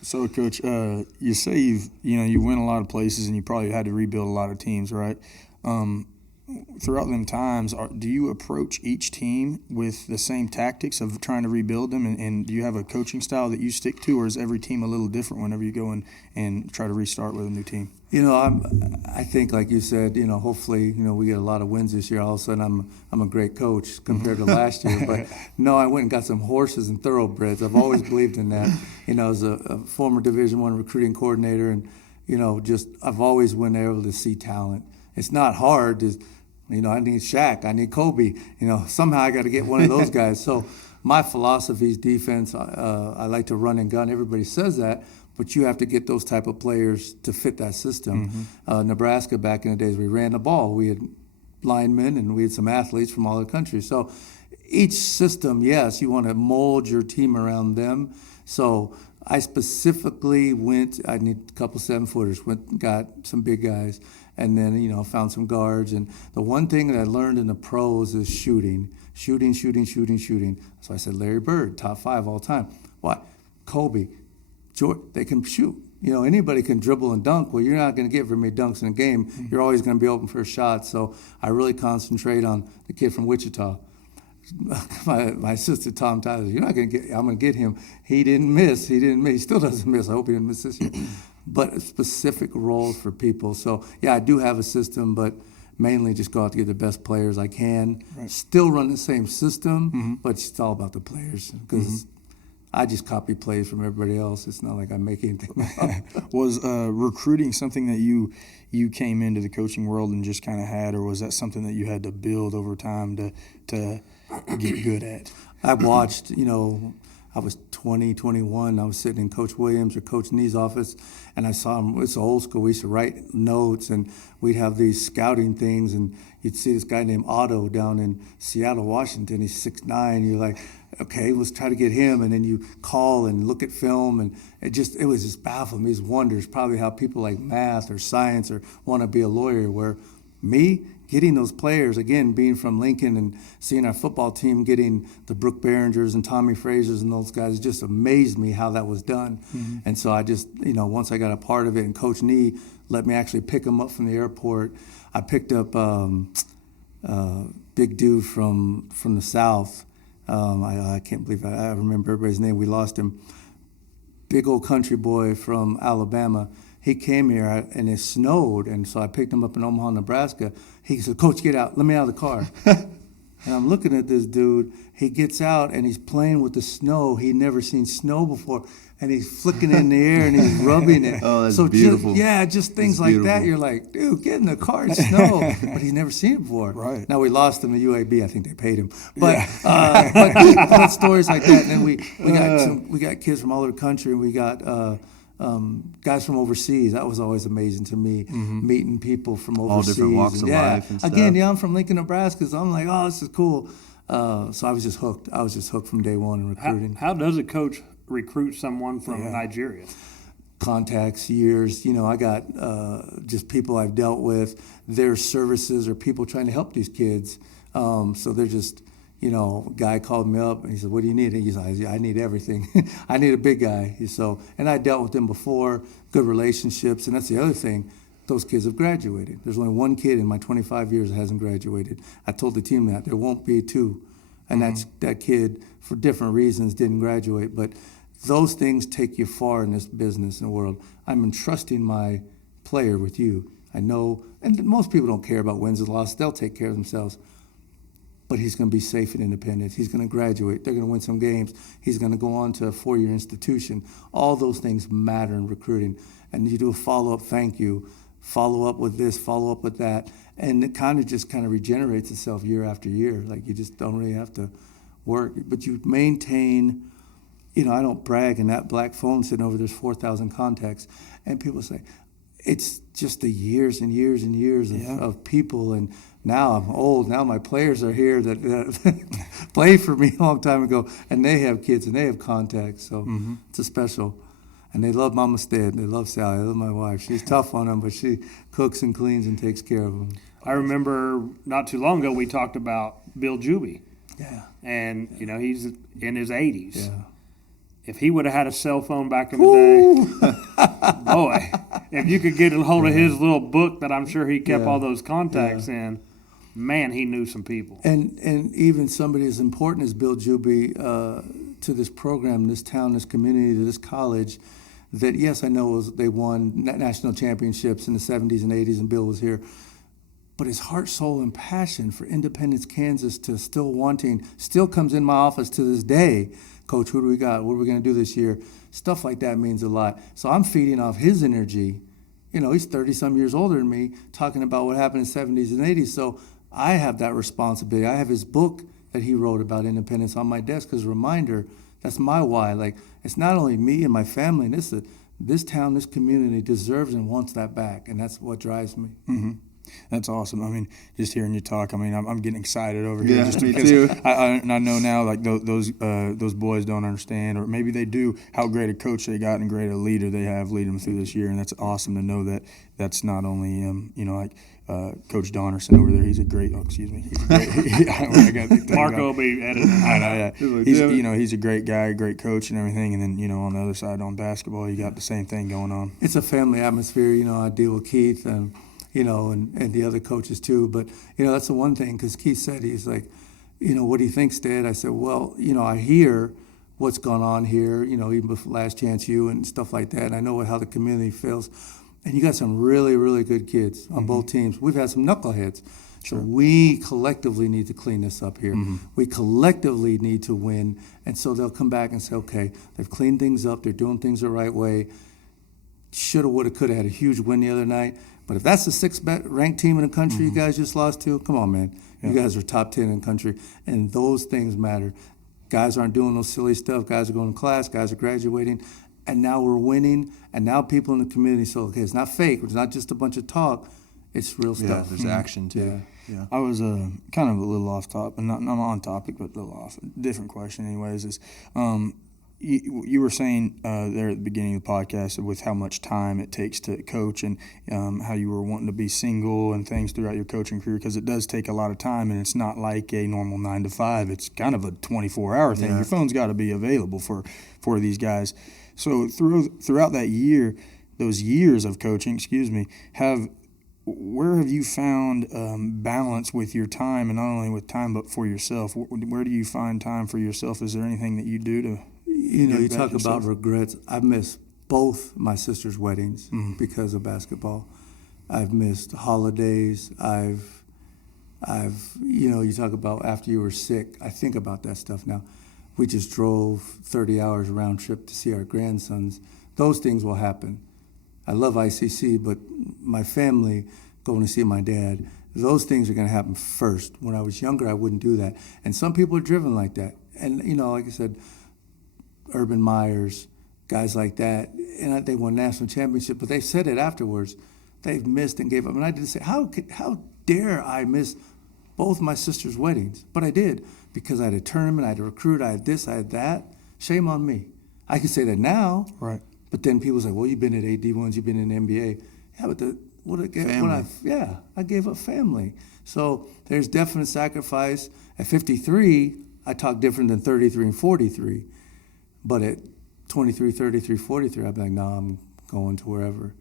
So, Coach, you say you win a lot of places, and you probably had to rebuild a lot of teams, right? Throughout them times, do you approach each team with the same tactics of trying to rebuild them, and do you have a coaching style that you stick to, or is every team a little different whenever you go and try to restart with a new team? I think, like you said, hopefully, we get a lot of wins this year. All of a sudden, I'm a great coach compared to last year. But no, I went and got some horses and thoroughbreds. I've always believed in that. As a former Division I recruiting coordinator, and I've always been able to see talent. It's not hard. I need Shaq. I need Kobe. Somehow I got to get one of those guys. So my philosophy is defense. I like to run and gun. Everybody says that. But you have to get those type of players to fit that system. Nebraska, back in the days, we ran the ball. We had linemen, and we had some athletes from all the countries. So each system, yes, you want to mold your team around them. So I specifically I need a couple 7-footers, got some big guys, and then, found some guards. And the one thing that I learned in the pros is shooting. So I said, Larry Bird, top 5 all time. What? Kobe. They can shoot. Anybody can dribble and dunk. Well, you're not going to get very many dunks in a game. You're always going to be open for a shot. So I really concentrate on the kid from Wichita. My sister, Tom Tyler, I'm going to get him. He didn't miss. He still doesn't miss. I hope he didn't miss this year. But specific roles for people. So, yeah, I do have a system, but mainly just go out to get the best players I can. Right. Still run the same system, but it's all about the players because I just copy plays from everybody else. It's not like I make anything up. Was recruiting something that you came into the coaching world and just kind of had, or was that something that you had to build over time to get good at? I watched, I was 20, 21. I was sitting in Coach Williams or Coach Nee's office, and I saw him. It's old school. We used to write notes, and we'd have these scouting things, and you'd see this guy named Otto down in Seattle, Washington. He's 6'9". You're like, okay, let's try to get him. And then you call and look at film, and it was just baffling me. These wonders, probably how people like math or science or want to be a lawyer, where me, getting those players, again, being from Lincoln and seeing our football team getting the Brooke Behringers and Tommy Frazier's and those guys, it just amazed me how that was done. And so I just, once I got a part of it, and Coach Nee let me actually pick them up from the airport. I picked up big dude from the South. I can't believe I remember everybody's name. We lost him. Big old country boy from Alabama. He came here, and it snowed, and so I picked him up in Omaha, Nebraska. He said, Coach, get out. Let me out of the car. And I'm looking at this dude. He gets out and he's playing with the snow. He'd never seen snow before. And he's flicking it in the air and he's rubbing it. Oh, that's beautiful. Just things That's like that. beautiful. You're like, dude, get in the car, it's snow. But he's never seen it before. Right. Now we lost him at UAB. I think they paid him. But stories like that. And then we got kids from all over the country. We got guys from overseas. That was always amazing to me, meeting people from overseas. different walks of yeah. life and stuff. Again, I'm from Lincoln, Nebraska, so I'm like, oh, this is cool. So I was just hooked. I was just hooked from day one in recruiting. How does a coach recruit someone from Nigeria? Contacts, years. I got just people I've dealt with, their services or people trying to help these kids. So they're just, a guy called me up and he said, what do you need? And he's like, I need everything. I need a big guy. And I dealt with them before, good relationships. And that's the other thing. Those kids have graduated. There's only one kid in my 25 years that hasn't graduated. I told the team that. There won't be two. And that kid, for different reasons, didn't graduate. But those things take you far in this business and world. I'm entrusting my player with you. I know, and most people don't care about wins and losses. They'll take care of themselves. But he's going to be safe and independent. He's going to graduate. They're going to win some games. He's going to go on to a 4-year institution. All those things matter in recruiting. And you do a follow-up thank you, follow up with this, follow up with that. And it kind of regenerates itself year after year. Like you just don't really have to work. But you maintain, I don't brag, and that black phone sitting over there's 4,000 contacts. And people say, it's just the years and years and years of people. And now I'm old. Now my players are here that played for me a long time ago, and they have kids and they have contacts. So it's a special. And they love Mama Stead. They love Sally. They love my wife. She's tough on them, but she cooks and cleans and takes care of them. I remember not too long ago we talked about Bill Juby. Yeah. And, he's in his 80s. Yeah. If he would have had a cell phone back in the day, boy, if you could get a hold of his little book that I'm sure he kept all those contacts in, man, he knew some people. And even somebody as important as Bill Juby to this program, this town, this community, to this college, that, yes, I know they won national championships in the 70s and 80s, and Bill was here. But his heart, soul, and passion for Independence, Kansas, to still comes in my office to this day. Coach, who do we got? What are we going to do this year? Stuff like that means a lot. So I'm feeding off his energy. He's 30-some years older than me, talking about what happened in the 70s and 80s. So I have that responsibility. I have his book that he wrote about independence on my desk as a reminder. That's my why. Like, it's not only me and my family, and this town, this community deserves and wants that back, and that's what drives me. Mm-hmm. That's awesome. I mean, just hearing you talk, I'm getting excited over here. Yeah, just me because too. I know now, like those boys don't understand, or maybe they do, how great a coach they got and great a leader they have leading them through this year. And that's awesome to know that that's not only Coach Donnerson over there. He's a great. Oh, excuse me. He's a great. Marco will be editing. I know, yeah. Like, He's damn it. he's a great guy, great coach, and everything. And then on the other side on basketball, you got the same thing going on. It's a family atmosphere. I deal with Keith and the other coaches too. But, that's the one thing, because Keith said, he's like, what do you think, Stead? I said, well, I hear what's gone on here, even before Last Chance U and stuff like that. And I know how the community feels. And you got some really, really good kids on both teams. We've had some knuckleheads. Sure. So we collectively need to clean this up here. We collectively need to win. And so they'll come back and say, okay, they've cleaned things up. They're doing things the right way. Shoulda, woulda, coulda had a huge win the other night. But if that's the 6th ranked team in the country you guys just lost to, come on, man. You guys are top 10 in the country. And those things matter. Guys aren't doing no silly stuff. Guys are going to class. Guys are graduating. And now we're winning. And now people in the community say, okay, it's not fake. It's not just a bunch of talk. It's real Yeah, stuff. there's action too. Yeah. I was kind of a little off topic, not on topic, but a little off. Different question, anyways. Is you were saying there at the beginning of the podcast with how much time it takes to coach, and how you were wanting to be single and things throughout your coaching career, because it does take a lot of time, and it's not like a normal 9 to 5. It's kind of a 24-hour thing. Yeah. Your phone's got to be available for these guys. So throughout that year, those years of coaching, where have you found balance with your time, and not only with time but for yourself? Where do you find time for yourself? Is there anything that you do to? You talk yourself? about regrets. I've missed both my sister's weddings because of basketball. I've missed holidays. I've you talk about after you were sick, I think about that stuff now. We just drove 30 hours round trip to see our grandsons. Those things will happen. I love ICC, but my family, going to see my dad, those things are going to happen first. When I was younger, I wouldn't do that. And some people are driven like that. And, like I said, Urban Myers, guys like that, and they won national championship, but they said it afterwards. They've missed and gave up. And I did say, how dare I miss both my sister's weddings? But I did, because I had a tournament, I had a recruit, I had this, I had that. Shame on me. I can say that now. Right. But then people's like, well, you've been at AD1s, you've been in the NBA. Yeah, but I gave up family. So there's definite sacrifice. At 53, I talk different than 33 and 43. But at 23, 33, 43, I'd be like, nah, I'm going to wherever.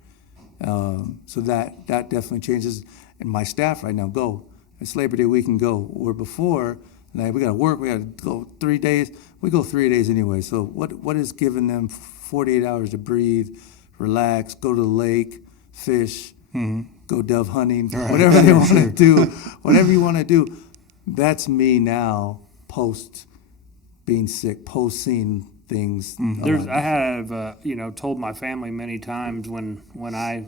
So that definitely changes. And my staff right now, go. It's Labor Day weekend, go. Where before, like, we got to work, we got to go 3 days. We go 3 days anyway. So what is giving them 48 hours to breathe, relax, go to the lake, fish, go dove hunting, whatever they want to do, whatever you want to do. That's me now, post being sick, post seeing things. I have, told my family many times when I,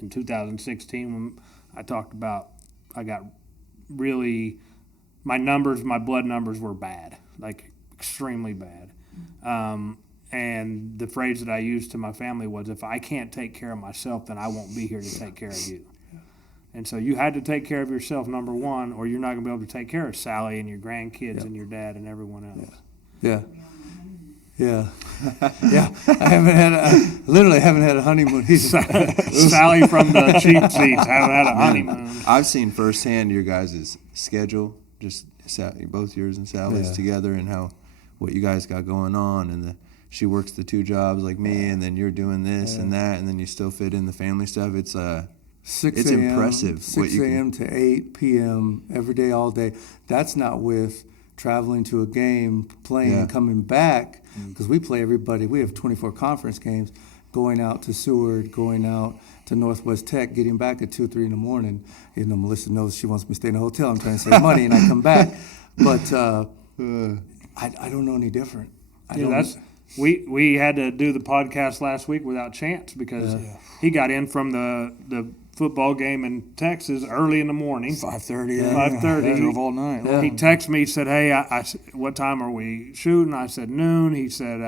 in 2016, when I talked about, I got really, my blood numbers were bad, like extremely bad. And the phrase that I used to my family was, if I can't take care of myself, then I won't be here to take care of you. And so you had to take care of yourself, number one, or you're not going to be able to take care of Sally and your grandkids and your dad and everyone else. Yeah. I literally haven't had a honeymoon either. Sally from the cheap seats haven't had a honeymoon. I've seen firsthand your guys' schedule, just both yours and Sally's together, and what you guys got going on, and she works the 2 jobs like me, and then you're doing this and that, and then you still fit in the family stuff. It's 6 impressive. 6 a.m. to 8 p.m. every day, all day. That's not with traveling to a game, playing, and coming back, because we play everybody. We have 24 conference games, going out to Seward, going out to Northwest Tech, getting back at 2, 3 in the morning. Melissa knows she wants me to stay in a hotel. I'm trying to save money, and I come back. But I don't know any different. We had to do the podcast last week without Chance because he got in from the football game in Texas early in the morning. 5:30. 5:30. Drove all night. Yeah. He texted me, said, "Hey, what time are we shooting?" I said noon. He said,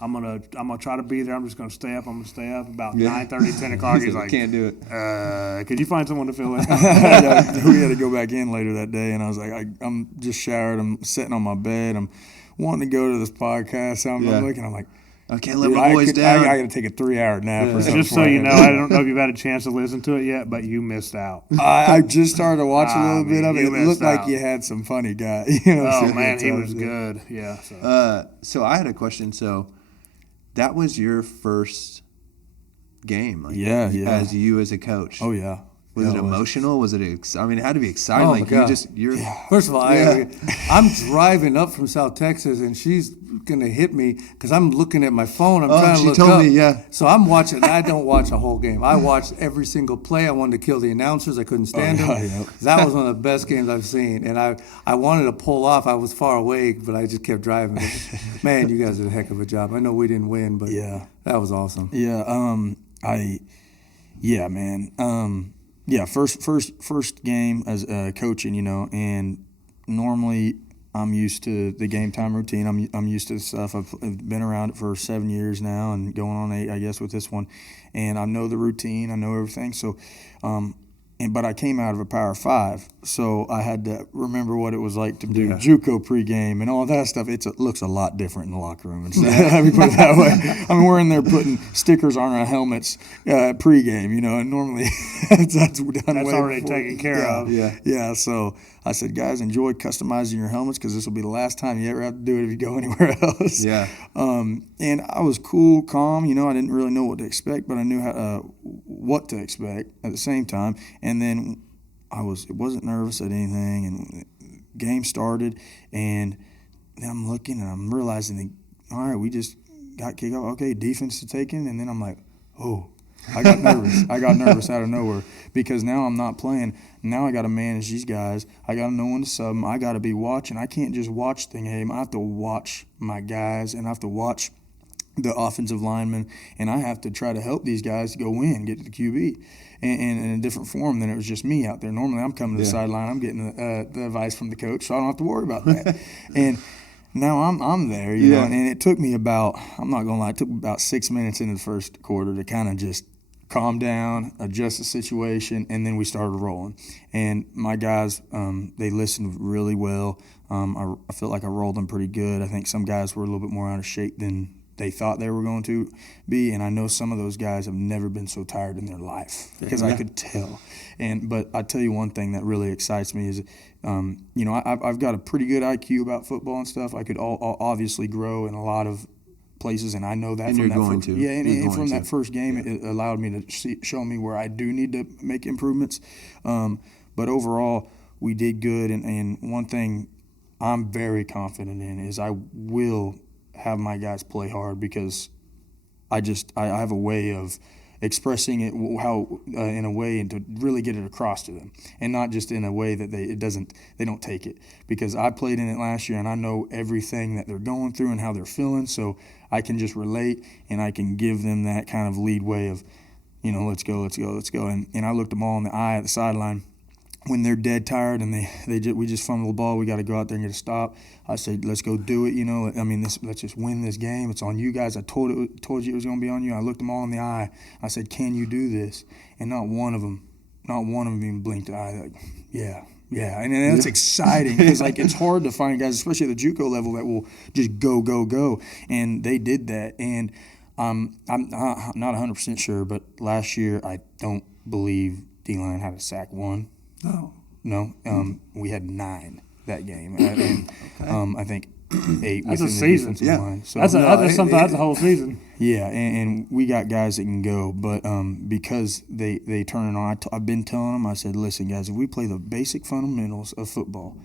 I'm gonna try to be there. I'm just gonna stay up. I'm gonna stay up about 9:30, 10 o'clock. He's like, can't do it. Could you find someone to fill in? We had to go back in later that day, and I was like, I'm just showered. I'm sitting on my bed. I'm wanting to go to this podcast. So I'm looking. I'm like, I can't let my boys down. I got to take a 3-hour nap or something. Just so you know, I don't know if you've had a chance to listen to it yet, but you missed out. I just started to watch a little bit of it. It looked like you had some funny guy. Oh man, he was good. Yeah. So I had a question. So that was your first game, as you as a coach. Oh yeah. Was it emotional? Was it? It had to be exciting. Oh, like my God. First of all, I'm driving up from South Texas, and she's gonna hit me because I'm looking at my phone. I'm trying to look up. She told me, yeah. So I'm watching. I don't watch a whole game. I watched every single play. I wanted to kill the announcers. I couldn't stand them. Yeah. That was one of the best games I've seen, and I wanted to pull off. I was far away, but I just kept driving. Man, you guys did a heck of a job. I know we didn't win, but that was awesome. First game as coaching, and normally I'm used to the game time routine. I'm used to the stuff. I've been around it for 7 years now, and going on 8, I guess, with this one. And I know the routine. I know everything. So, but I came out of a Power 5, so I had to remember what it was like to do JUCO pregame and all that stuff. It looks a lot different in the locker room. Let me put it that way. I mean, we're in there putting stickers on our helmets pregame, and normally that's done. That's already taken care of. Yeah. So I said, guys, enjoy customizing your helmets because this will be the last time you ever have to do it if you go anywhere else. Yeah. And I was cool, calm. I didn't really know what to expect, but I knew what to expect at the same time. And then I wasn't nervous at anything. And game started, and then I'm looking and I'm realizing that, all right, we just got kicked off. Okay, defense is taken, and then I'm like, oh. I got nervous. I got nervous out of nowhere because now I'm not playing. Now I got to manage these guys. I got to know when to sub them. I got to be watching. I can't just watch the game. I have to watch my guys, and I have to watch the offensive linemen, and I have to try to help these guys go in, get to the QB, and in a different form than it was just me out there. Normally I'm coming to the sideline. I'm getting the advice from the coach, so I don't have to worry about that. And now I'm there, you know, and it took me about, I'm not going to lie, it took me about 6 minutes into the first quarter to kind of just calm down, adjust the situation, and then we started rolling. And my guys, they listened really well. I felt like I rolled them pretty good. I think some guys were a little bit more out of shape than they thought they were going to be, and I know some of those guys have never been so tired in their life because I could tell. But I tell you one thing that really excites me is, you know, I've got a pretty good IQ about football and stuff. I could obviously grow in a lot of places, and I know that. And from you're that going first, to. yeah, and, You're and from going that to. first game, it allowed me to show me where I do need to make improvements. But overall, we did good, and one thing I'm very confident in is I will have my guys play hard because I have a way of expressing it in a way and to really get it across to them, and not just in a way that they don't take it, because I played in it last year and I know everything that they're going through and how they're feeling, so I can just relate and I can give them that kind of lead way of, you know, let's go, and I looked them all in the eye at the sideline when they're dead tired and we just fumble the ball, we got to go out there and get a stop. I said, let's go do it. You know, I mean, let's just win this game. It's on you guys. I told you it was going to be on you. I looked them all in the eye. I said, can you do this? And not one of them even blinked an eye. Like, yeah. And that's exciting because like it's hard to find guys, especially at the JUCO level, that will just go. And they did that. And I'm not 100% sure, but last year I don't believe D-line had a sack one. No. We had 9 that game, and I think 8 That's a within the season. defensive line. So That's a whole season. yeah, and we got guys that can go, but because they turn it on, I've been telling them. I said, listen, guys, if we play the basic fundamentals of football,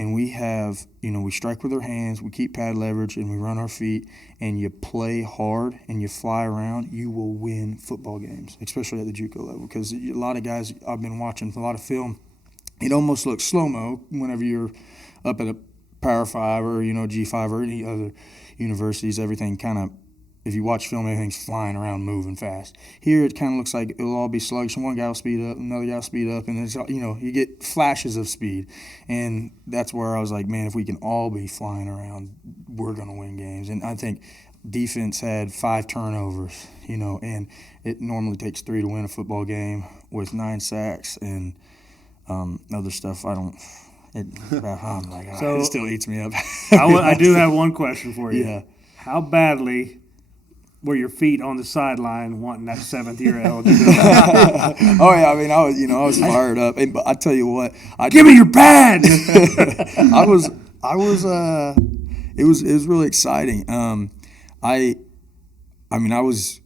and we have, you know, we strike with our hands, we keep pad leverage, and we run our feet, and you play hard and you fly around, you will win football games, especially at the JUCO level. Because a lot of guys, I've been watching a lot of film, it almost looks slow-mo whenever you're up at a Power 5 or, you know, G5 or any other universities. Everything kind of, if you watch film, everything's flying around, moving fast. Here, it kind of looks like it'll all be sluggish. One guy will speed up, another guy will speed up, and it's, you know, you get flashes of speed. And that's where I was like, man, if we can all be flying around, we're going to win games. And I think defense had 5 turnovers, you know, and it normally takes 3 to win a football game with 9 sacks and other stuff. I'm like, So- it still eats me up. I do have one question for you. Yeah. How badly were your feet on the sideline wanting that 7th year eligibility? Oh yeah, I mean, I was fired up. But I tell you what, Give me your pad. I was. It was really exciting. I was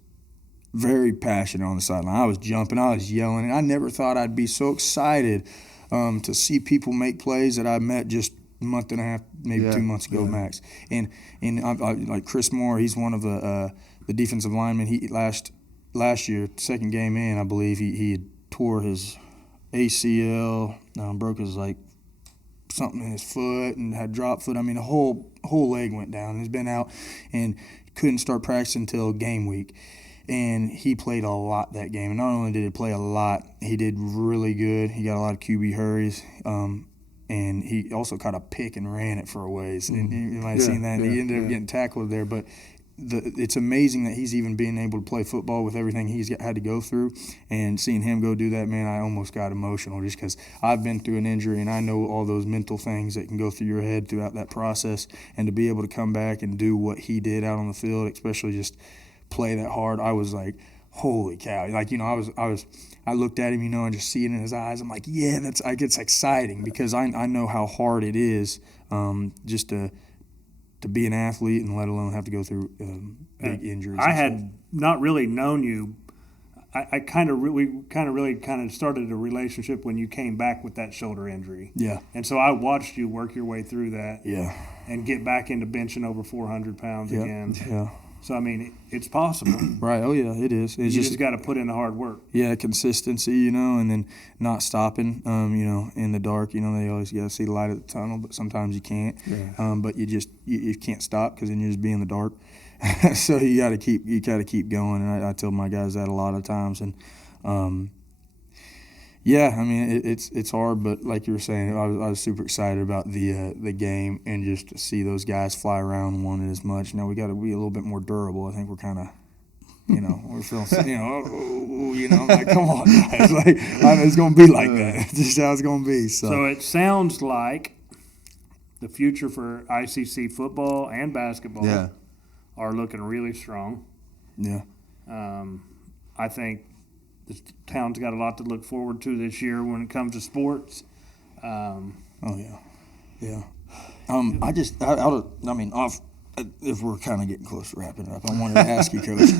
very passionate on the sideline. I was jumping, I was yelling, and I never thought I'd be so excited to see people make plays that I met just a month and a half, maybe 2 months ago max. And I like Chris Moore, he's one of the defensive linemen. He last year, second game in, I believe he had tore his ACL, broke his something in his foot and had drop foot. I mean, the whole leg went down. He's been out and couldn't start practicing until game week. And he played a lot that game. And not only did he play a lot, he did really good. He got a lot of QB hurries. And he also caught a pick and ran it for a ways. And you might have seen that. And he ended up getting tackled there. But it's amazing that he's even being able to play football with everything he's had to go through. And seeing him go do that, man, I almost got emotional just because I've been through an injury and I know all those mental things that can go through your head throughout that process. And to be able to come back and do what he did out on the field, especially just play that hard, I was like, holy cow. I looked at him, and just seeing it in his eyes, I'm like, yeah, it's exciting because I know how hard it is just to be an athlete and let alone have to go through big injuries. I had not really known you. We kind of started a relationship when you came back with that shoulder injury. Yeah. And so I watched you work your way through that. Yeah. And get back into benching over 400 pounds again. Yeah. So I mean, it's possible. Right. Oh yeah, it is. It's You just got to put in the hard work. yeah, consistency, and then not stopping, in the dark. They always got to see the light at the tunnel, but sometimes you can't. Yeah. But you can't stop because then you just be in the dark. So you got to keep going. And I tell my guys that a lot of times. And yeah, I mean it's hard, but like you were saying, I was super excited about the game and just to see those guys fly around and want it as much. Now we got to be a little bit more durable. I think we're kind of. We're feeling, I'm like, come on, guys. Like, it's going to be like that. It's just how it's going to be. So it sounds like the future for ICC football and basketball Yeah. are looking really strong. Yeah. I think the town's got a lot to look forward to this year when it comes to sports. Oh, yeah. Yeah. If we're kind of getting close to wrapping it up, I wanted to ask you, Coach,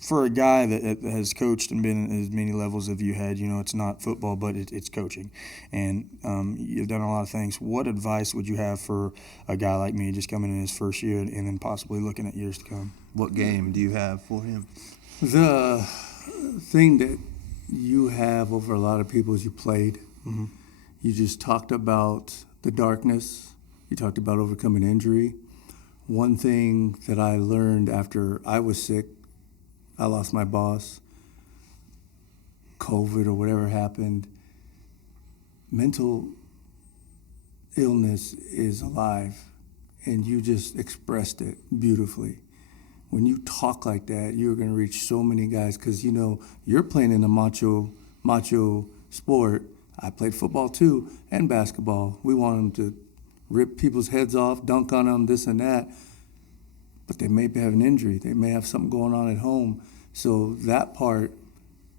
for a guy that has coached and been at as many levels as you had, it's not football, but it's coaching, and you've done a lot of things. What advice would you have for a guy like me just coming in his first year and then possibly looking at years to come? What game do you have for him? The thing that you have over a lot of people is you played. Mm-hmm. You just talked about the darkness. You talked about overcoming injury. One thing that I learned after I was sick, I lost my boss, COVID or whatever happened, mental illness is alive, and you just expressed it beautifully. When you talk like that, you're going to reach so many guys because, you're playing in a macho sport. I played football too and basketball. We want them to rip people's heads off, dunk on them, this and that. But they may have an injury. They may have something going on at home. So that part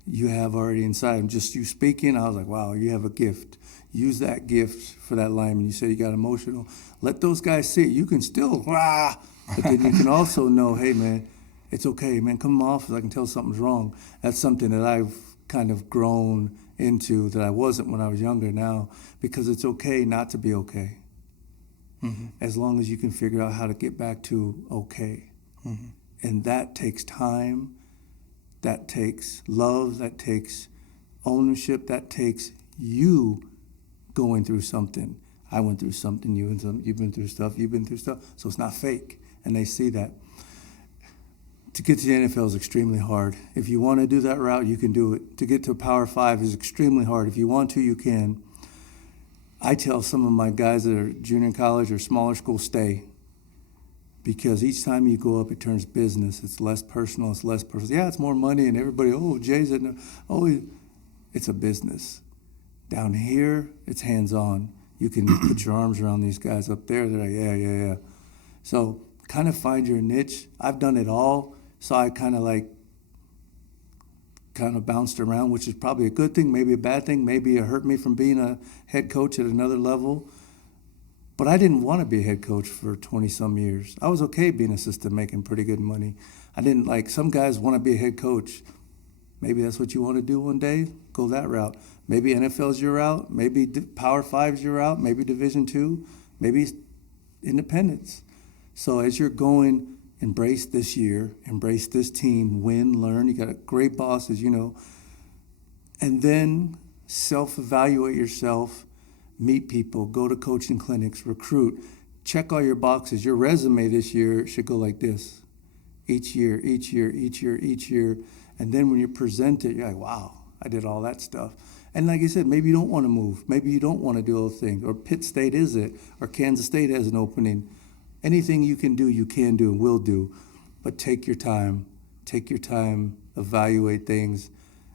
you have already inside. And just you speaking, I was like, wow, you have a gift. Use that gift for that lineman. You said you got emotional. Let those guys see it. You can still, but then you can also know, hey, man, it's okay, man. Come to my office. I can tell something's wrong. That's something that I've kind of grown into that I wasn't when I was younger now, because it's okay not to be okay. Mm-hmm. As long as you can figure out how to get back to okay. Mm-hmm. And that takes time, that takes love, that takes ownership, that takes you going through something. I went through something, you've been through stuff, so it's not fake. And they see that. To get to the NFL is extremely hard. If you want to do that route, you can do it. To get to Power 5 is extremely hard. If you want to, you can. I tell some of my guys that are junior college or smaller school, stay. Because each time you go up, it turns business. It's less personal. Yeah, it's more money, and everybody, Jay's at no. It's a business. Down here, it's hands-on. You can put your arms around these guys up there. They're like, yeah. So kind of find your niche. I've done it all, so I kind of bounced around, which is probably a good thing, maybe a bad thing. Maybe it hurt me from being a head coach at another level. But I didn't want to be a head coach for 20-some years. I was okay being an assistant, making pretty good money. I didn't like, some guys want to be a head coach. Maybe that's what you want to do one day. Go that route. Maybe NFL's your route. Maybe Power 5's your route. Maybe Division II. Maybe independence. So as you're going, embrace this year, embrace this team, win, learn. You got a great boss, as you know. And then self-evaluate yourself, meet people, go to coaching clinics, recruit, check all your boxes. Your resume this year should go like this. Each year. And then when you present it, you're like, wow, I did all that stuff. And like I said, maybe you don't want to move. Maybe you don't want to do all the things. Or Pitt State is it. Or Kansas State has an opening. Anything you can do and will do. But take your time, evaluate things,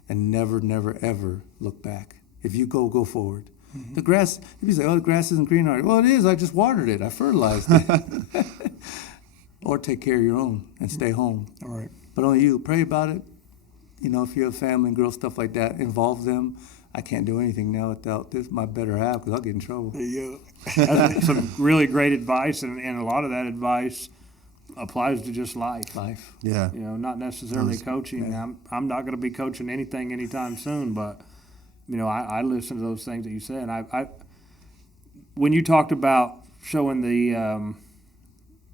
and never, ever look back. If you go forward. Mm-hmm. The grass, if you say, the grass isn't green already. Well, it is. I just watered it. I fertilized it. Or take care of your own and stay home. All right. But on you, pray about it. If you have family and girls, stuff like that, involve them. I can't do anything now without this, my better half, because I'll get in trouble. There you go. That's some really great advice, and a lot of that advice applies to just life. Yeah. Not necessarily coaching. Yeah. I'm not going to be coaching anything anytime soon, but I listen to those things that you said. And I when you talked about showing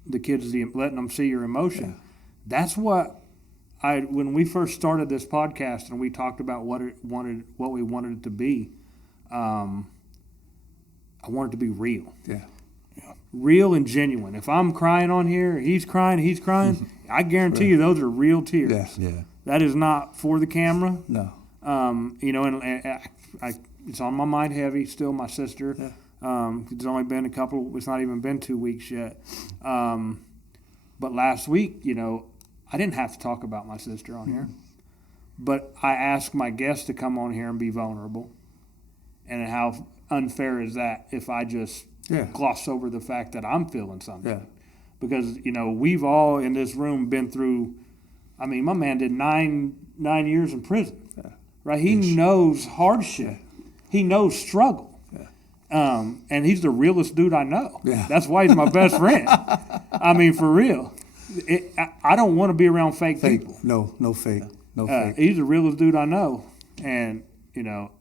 the kids, letting them see your emotion. That's what when we first started this podcast and we talked about what we wanted it to be. I want it to be real. Yeah. Real and genuine. If I'm crying on here, he's crying, I guarantee you those are real tears. Yeah. Yeah. That is not for the camera. No. You know, and it's on my mind heavy still, my sister. Yeah. It's only been it's not even been 2 weeks yet. But last week, you know, I didn't have to talk about my sister on here. But I asked my guests to come on here and be vulnerable. And how unfair is that if I just gloss over the fact that I'm feeling something? Yeah. Because, you know, we've all in this room been through, I mean, my man did 9 years in prison. Yeah. Right? He knows hardship. He knows struggle. And he's the realest dude I know. Yeah. That's why he's my best friend. I mean, for real. I don't want to be around fake people. No fake. No fake. He's the realest dude I know. And, you know,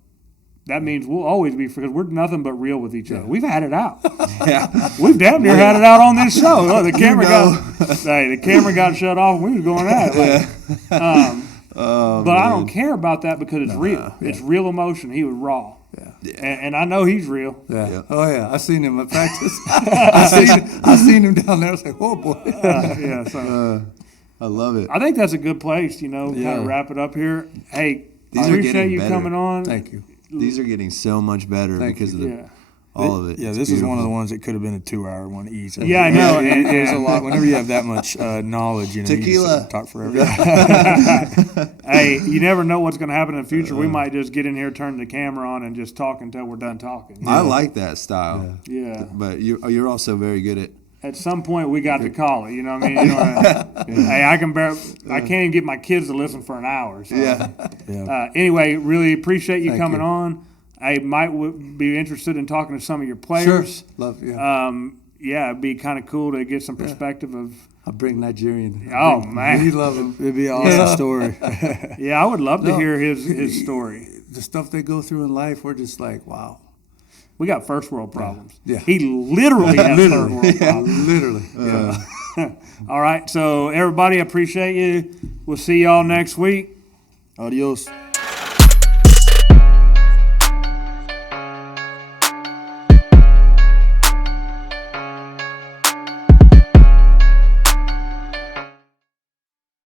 that means we'll always be, because we're nothing but real with each other. We've had it out. We've damn near had it out on this show. Look, the camera got shut off and we was going at it. But I don't care about that because it's real. It's real emotion. He was raw. And I know he's real. Yeah. Yeah. Oh yeah. I seen him at practice. I seen him down there. I was like, oh boy. So I love it. I think that's a good place, you know, kind of wrap it up here. Hey, I appreciate you coming on. Thank you. These are getting so much better because of all of it. Yeah, It's this is one of the beautiful. ones that could have been a 2-hour one easy. Yeah, I know. There's a lot. Whenever you have that much knowledge, you know, Tequila. you just talk forever. Hey, you never know what's going to happen in the future. We might just get in here, turn the camera on, and just talk until we're done talking. I like that style. Yeah. But you're also very good at. At some point, we got to call it. You know what I mean? You know, hey, I can't even get my kids to listen for an hour. So. Anyway, really appreciate you coming on. I might be interested in talking to some of your players. Sure. Love. Yeah. It'd be kind of cool to get some perspective of. I'll bring Nigerian. Oh man, We love him. It'd be an awesome story. Yeah, I would love to hear his story. The stuff they go through in life, we're just like, wow. We got first world problems. Yeah. He literally has third world problems. Literally. All right, so everybody, appreciate you. We'll see y'all next week. Adios.